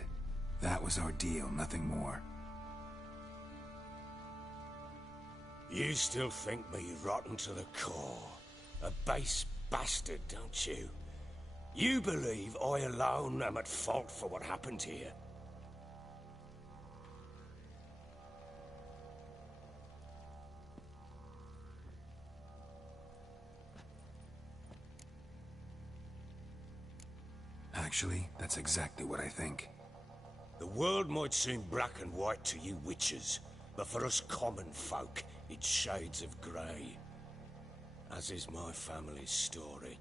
That was our deal, nothing more. You still think me rotten to the core. A base bastard, don't you? You believe I alone am at fault for what happened here. Actually, that's exactly what I think. The world might seem black and white to you witches, but for us common folk, it's shades of grey. As is my family's story.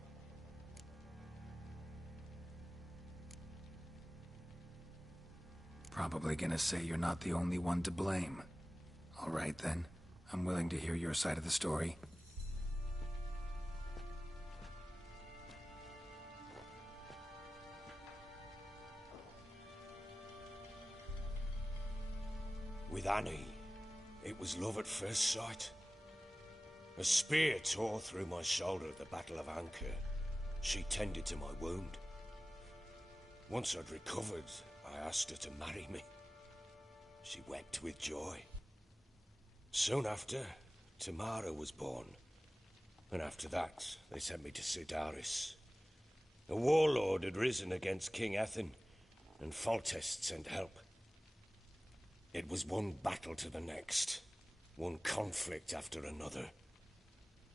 Probably gonna say you're not the only one to blame. All right then, I'm willing to hear your side of the story. With Annie, it was love at first sight. A spear tore through my shoulder at the Battle of Anchor. She tended to my wound. Once I'd recovered, I asked her to marry me. She wept with joy. Soon after, Tamara was born. And after that, they sent me to Sidaris. A warlord had risen against King Ethan, and Foltest sent help. It was one battle to the next, one conflict after another.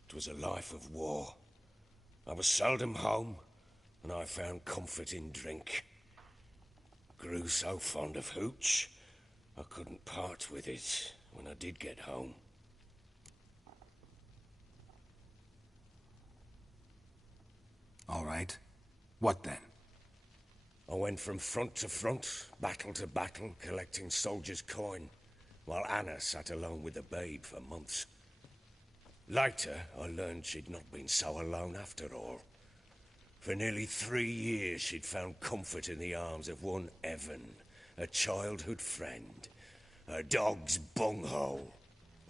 It was a life of war. I was seldom home, and I found comfort in drink. Grew so fond of hooch, I couldn't part with it when I did get home. All right. What then? I went from front to front, battle to battle, collecting soldiers' coin, while Anna sat alone with the babe for months. Later, I learned she'd not been so alone after all. For nearly 3 years, she'd found comfort in the arms of one Evan, a childhood friend, a dog's bunghole.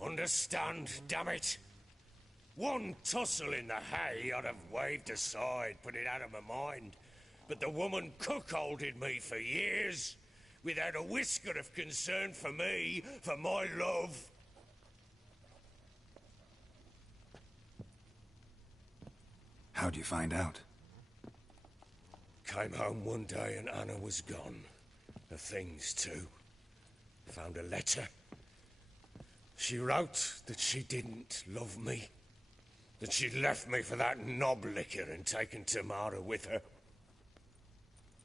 Understand, damn it? One tussle in the hay I'd have waved aside, put it out of my mind. But the woman cuckolded me for years, without a whisker of concern for me, for my love. How'd you find out? Came home one day and Anna was gone. Her things, too. Found a letter. She wrote that she didn't love me. That she'd left me for that knob licker and taken Tamara with her.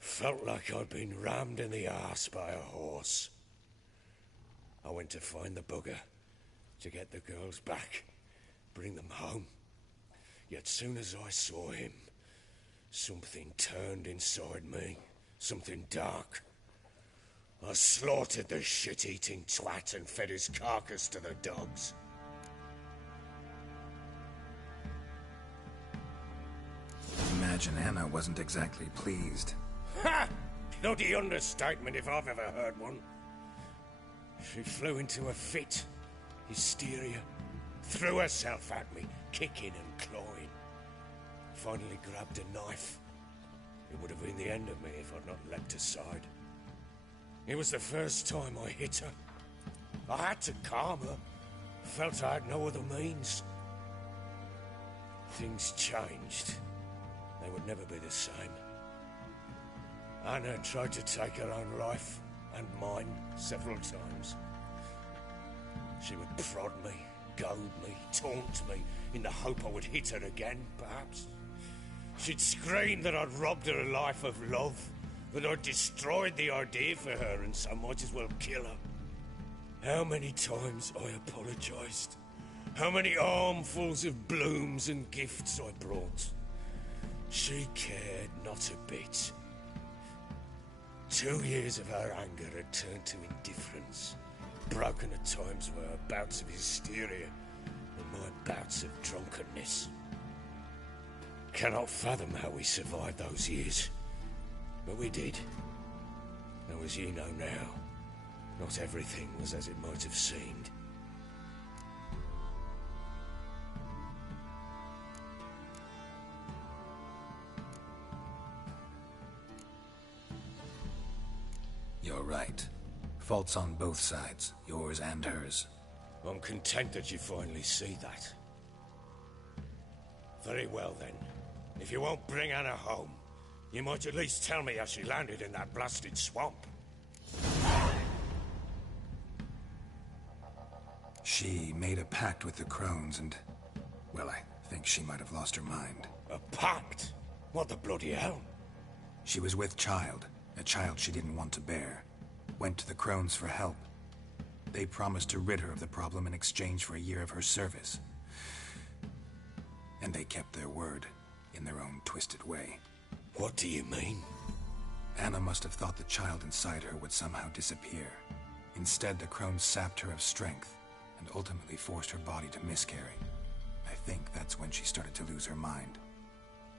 Felt like I'd been rammed in the arse by a horse. I went to find the bugger, to get the girls back, bring them home. Yet soon as I saw him, something turned inside me, something dark. I slaughtered the shit-eating twat and fed his carcass to the dogs. Imagine Anna wasn't exactly pleased. Ha! Bloody understatement if I've ever heard one. She flew into a fit, hysteria, threw herself at me, kicking and clawing. Finally grabbed a knife. It would have been the end of me if I'd not leapt aside. It was the first time I hit her. I had to calm her. Felt I had no other means. Things changed. They would never be the same. Anna tried to take her own life, and mine, several times. She would prod me, goad me, taunt me, in the hope I would hit her again, perhaps. She'd scream that I'd robbed her a life of love, that I'd destroyed the idea for her, and so might as well kill her. How many times I apologized. How many armfuls of blooms and gifts I brought. She cared not a bit. 2 years of her anger had turned to indifference, broken at times by her bouts of hysteria and my bouts of drunkenness. Cannot fathom how we survived those years, but we did. Though as ye know now, not everything was as it might have seemed. You're right. Faults on both sides, yours and hers. I'm content that you finally see that. Very well then. If you won't bring Anna home, you might at least tell me how she landed in that blasted swamp. She made a pact with the crones and... well, I think she might have lost her mind. A pact? What the bloody hell? She was with child, a child she didn't want to bear. Went to the crones for help. They promised to rid her of the problem in exchange for a year of her service. And they kept their word, in their own twisted way. What do you mean? Anna must have thought the child inside her would somehow disappear. Instead, the crones sapped her of strength, and ultimately forced her body to miscarry. I think that's when she started to lose her mind.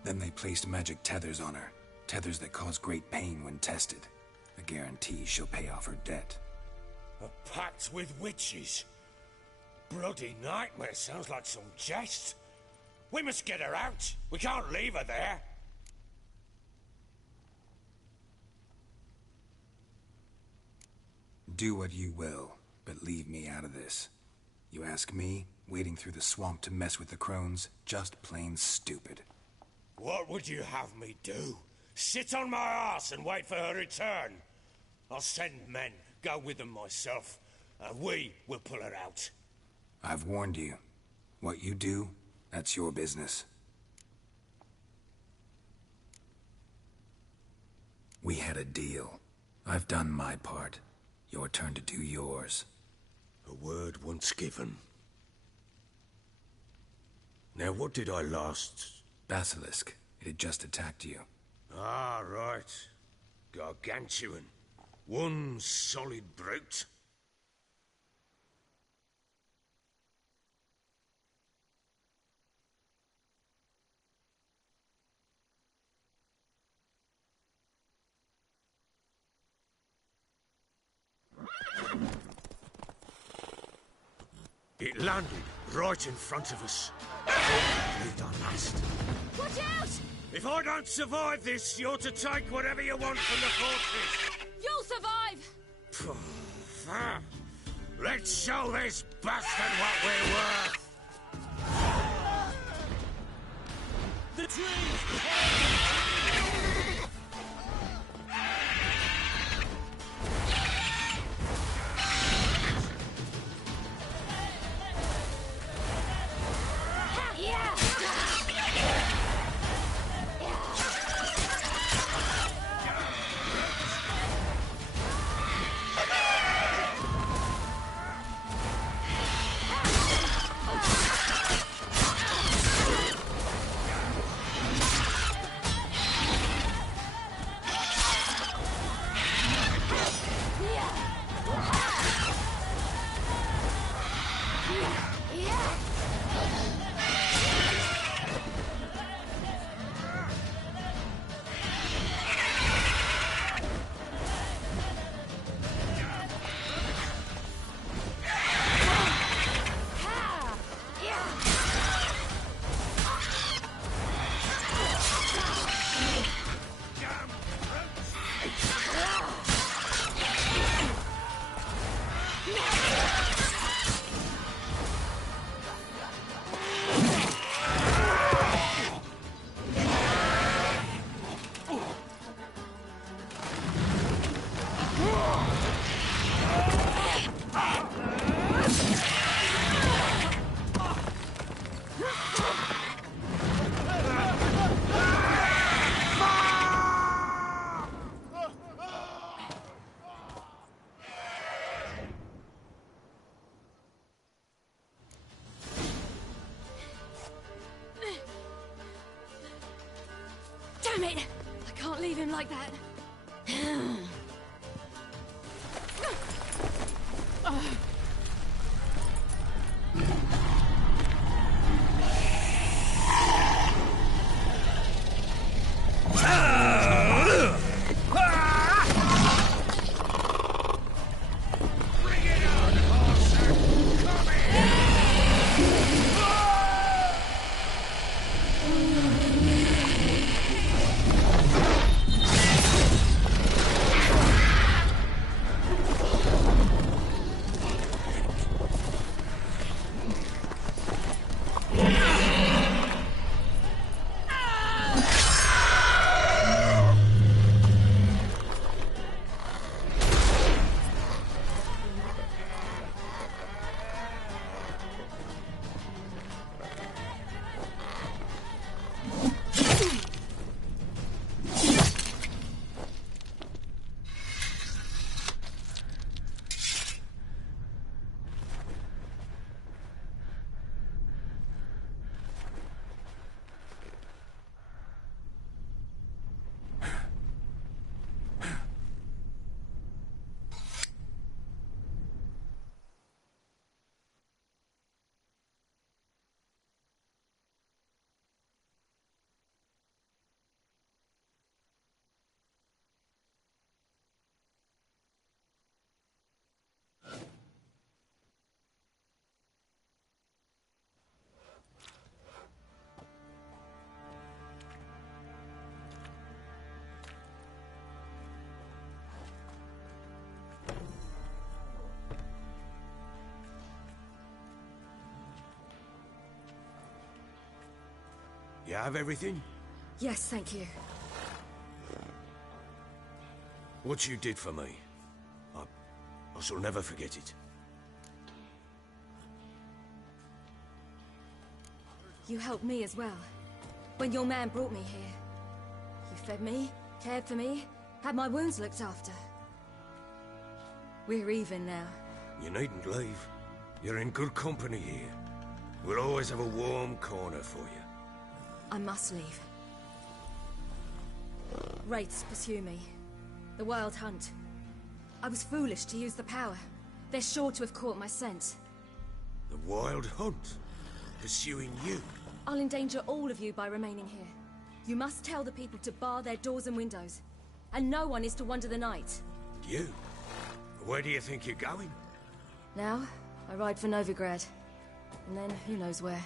Then they placed magic tethers on her, tethers that cause great pain when tested. A guarantee she'll pay off her debt. A pact with witches? Bloody nightmare, sounds like some jest. We must get her out. We can't leave her there. Do what you will, but leave me out of this. You ask me, wading through the swamp to mess with the crones, just plain stupid. What would you have me do? Sit on my ass and wait for her return? I'll send men, go with them myself, and we will pull her out. I've warned you. What you do, that's your business. We had a deal. I've done my part. Your turn to do yours. A word once given. Now, what did I last... Basilisk. It had just attacked you. Ah, right. Gargantuan. One solid brute. It landed right in front of us. Proved our last. Watch out! If I don't survive this, you're to take whatever you want from the fortress. You'll survive! Let's show this bastard what we're worth! The trees! Damn it! I can't leave him like that. You have everything? Yes, thank you. What you did for me, I shall never forget it. You helped me as well. When your man brought me here. You fed me, cared for me, had my wounds looked after. We're even now. You needn't leave. You're in good company here. We'll always have a warm corner for you. I must leave. Wraiths pursue me. The Wild Hunt. I was foolish to use the power. They're sure to have caught my scent. The Wild Hunt? Pursuing you? I'll endanger all of you by remaining here. You must tell the people to bar their doors and windows. And no one is to wander the night. You? Where do you think you're going? Now, I ride for Novigrad. And then, who knows where.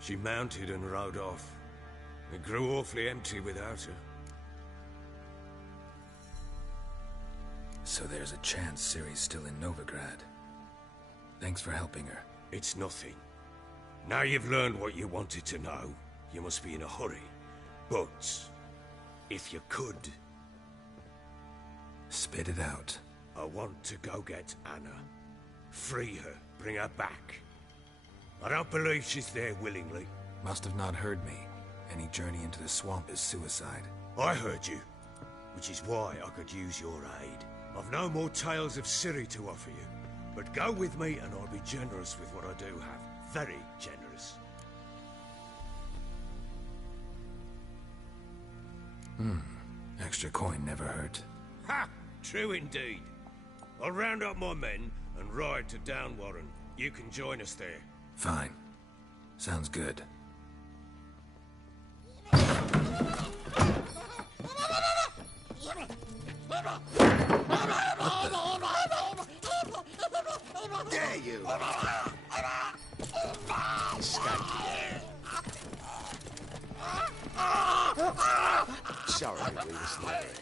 She mounted and rode off. It grew awfully empty without her. So there's a chance Ciri's still in Novigrad. Thanks for helping her. It's nothing. Now you've learned what you wanted to know, you must be in a hurry. But, if you could... Spit it out. I want to go get Anna. Free her, bring her back. I don't believe she's there willingly. Must have not heard me. Any journey into the swamp is suicide. I heard you, which is why I could use your aid. I've no more tales of Ciri to offer you, but go with me and I'll be generous with what I do have. Very generous. Extra coin never hurt. Ha! True indeed. I'll round up my men and ride to Downwarren. You can join us there. Fine. Sounds good. Dare you! Sorry, we were slurry.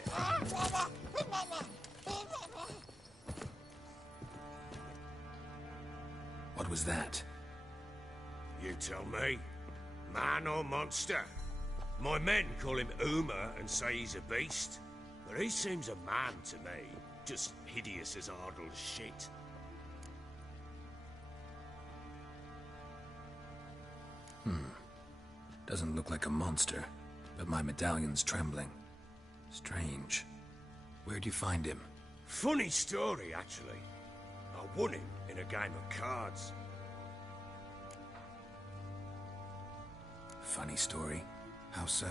What was that? You tell me. Man or monster? My men call him Uma and say he's a beast. But he seems a man to me. Just hideous as Ardle's shit. Doesn't look like a monster, but my medallion's trembling. Strange. Where'd you find him? Funny story, actually. I won him in a game of cards. Funny story? How so?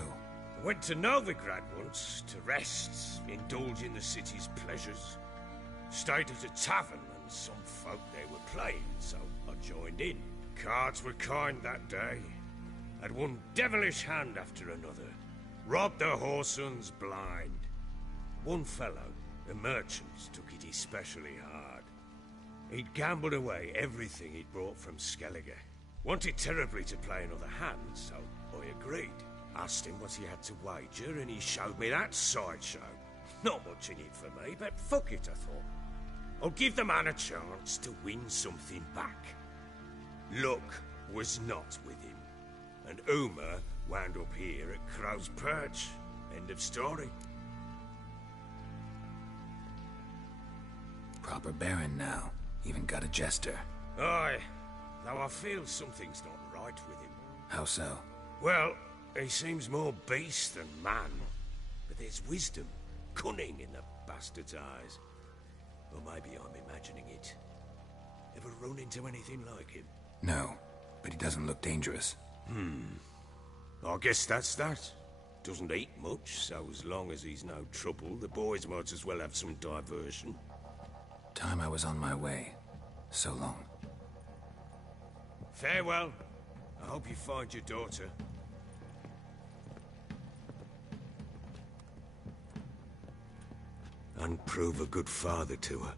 I went to Novigrad once to rest, indulge in the city's pleasures. Stayed at a tavern and some folk there were playing, so I joined in. Cards were kind that day. Had one devilish hand after another. Robbed the whoresons blind. One fellow, a merchant, took it especially hard. He'd gambled away everything he'd brought from Skellige. Wanted terribly to play another hand, so I agreed. Asked him what he had to wager, and he showed me that sideshow. Not much in it for me, but fuck it, I thought. I'll give the man a chance to win something back. Luck was not with him, and Uma wound up here at Crow's Perch. End of story. Proper baron now. Even got a jester. Aye, though I feel something's not right with him. How so? Well, he seems more beast than man. But there's wisdom, cunning in the bastard's eyes. Or maybe I'm imagining it. Ever run into anything like him? No, but he doesn't look dangerous. I guess that's that. Doesn't eat much, so as long as he's no trouble, the boys might as well have some diversion. Time I was on my way. So long. Farewell. I hope you find your daughter. And prove a good father to her.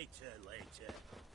Later.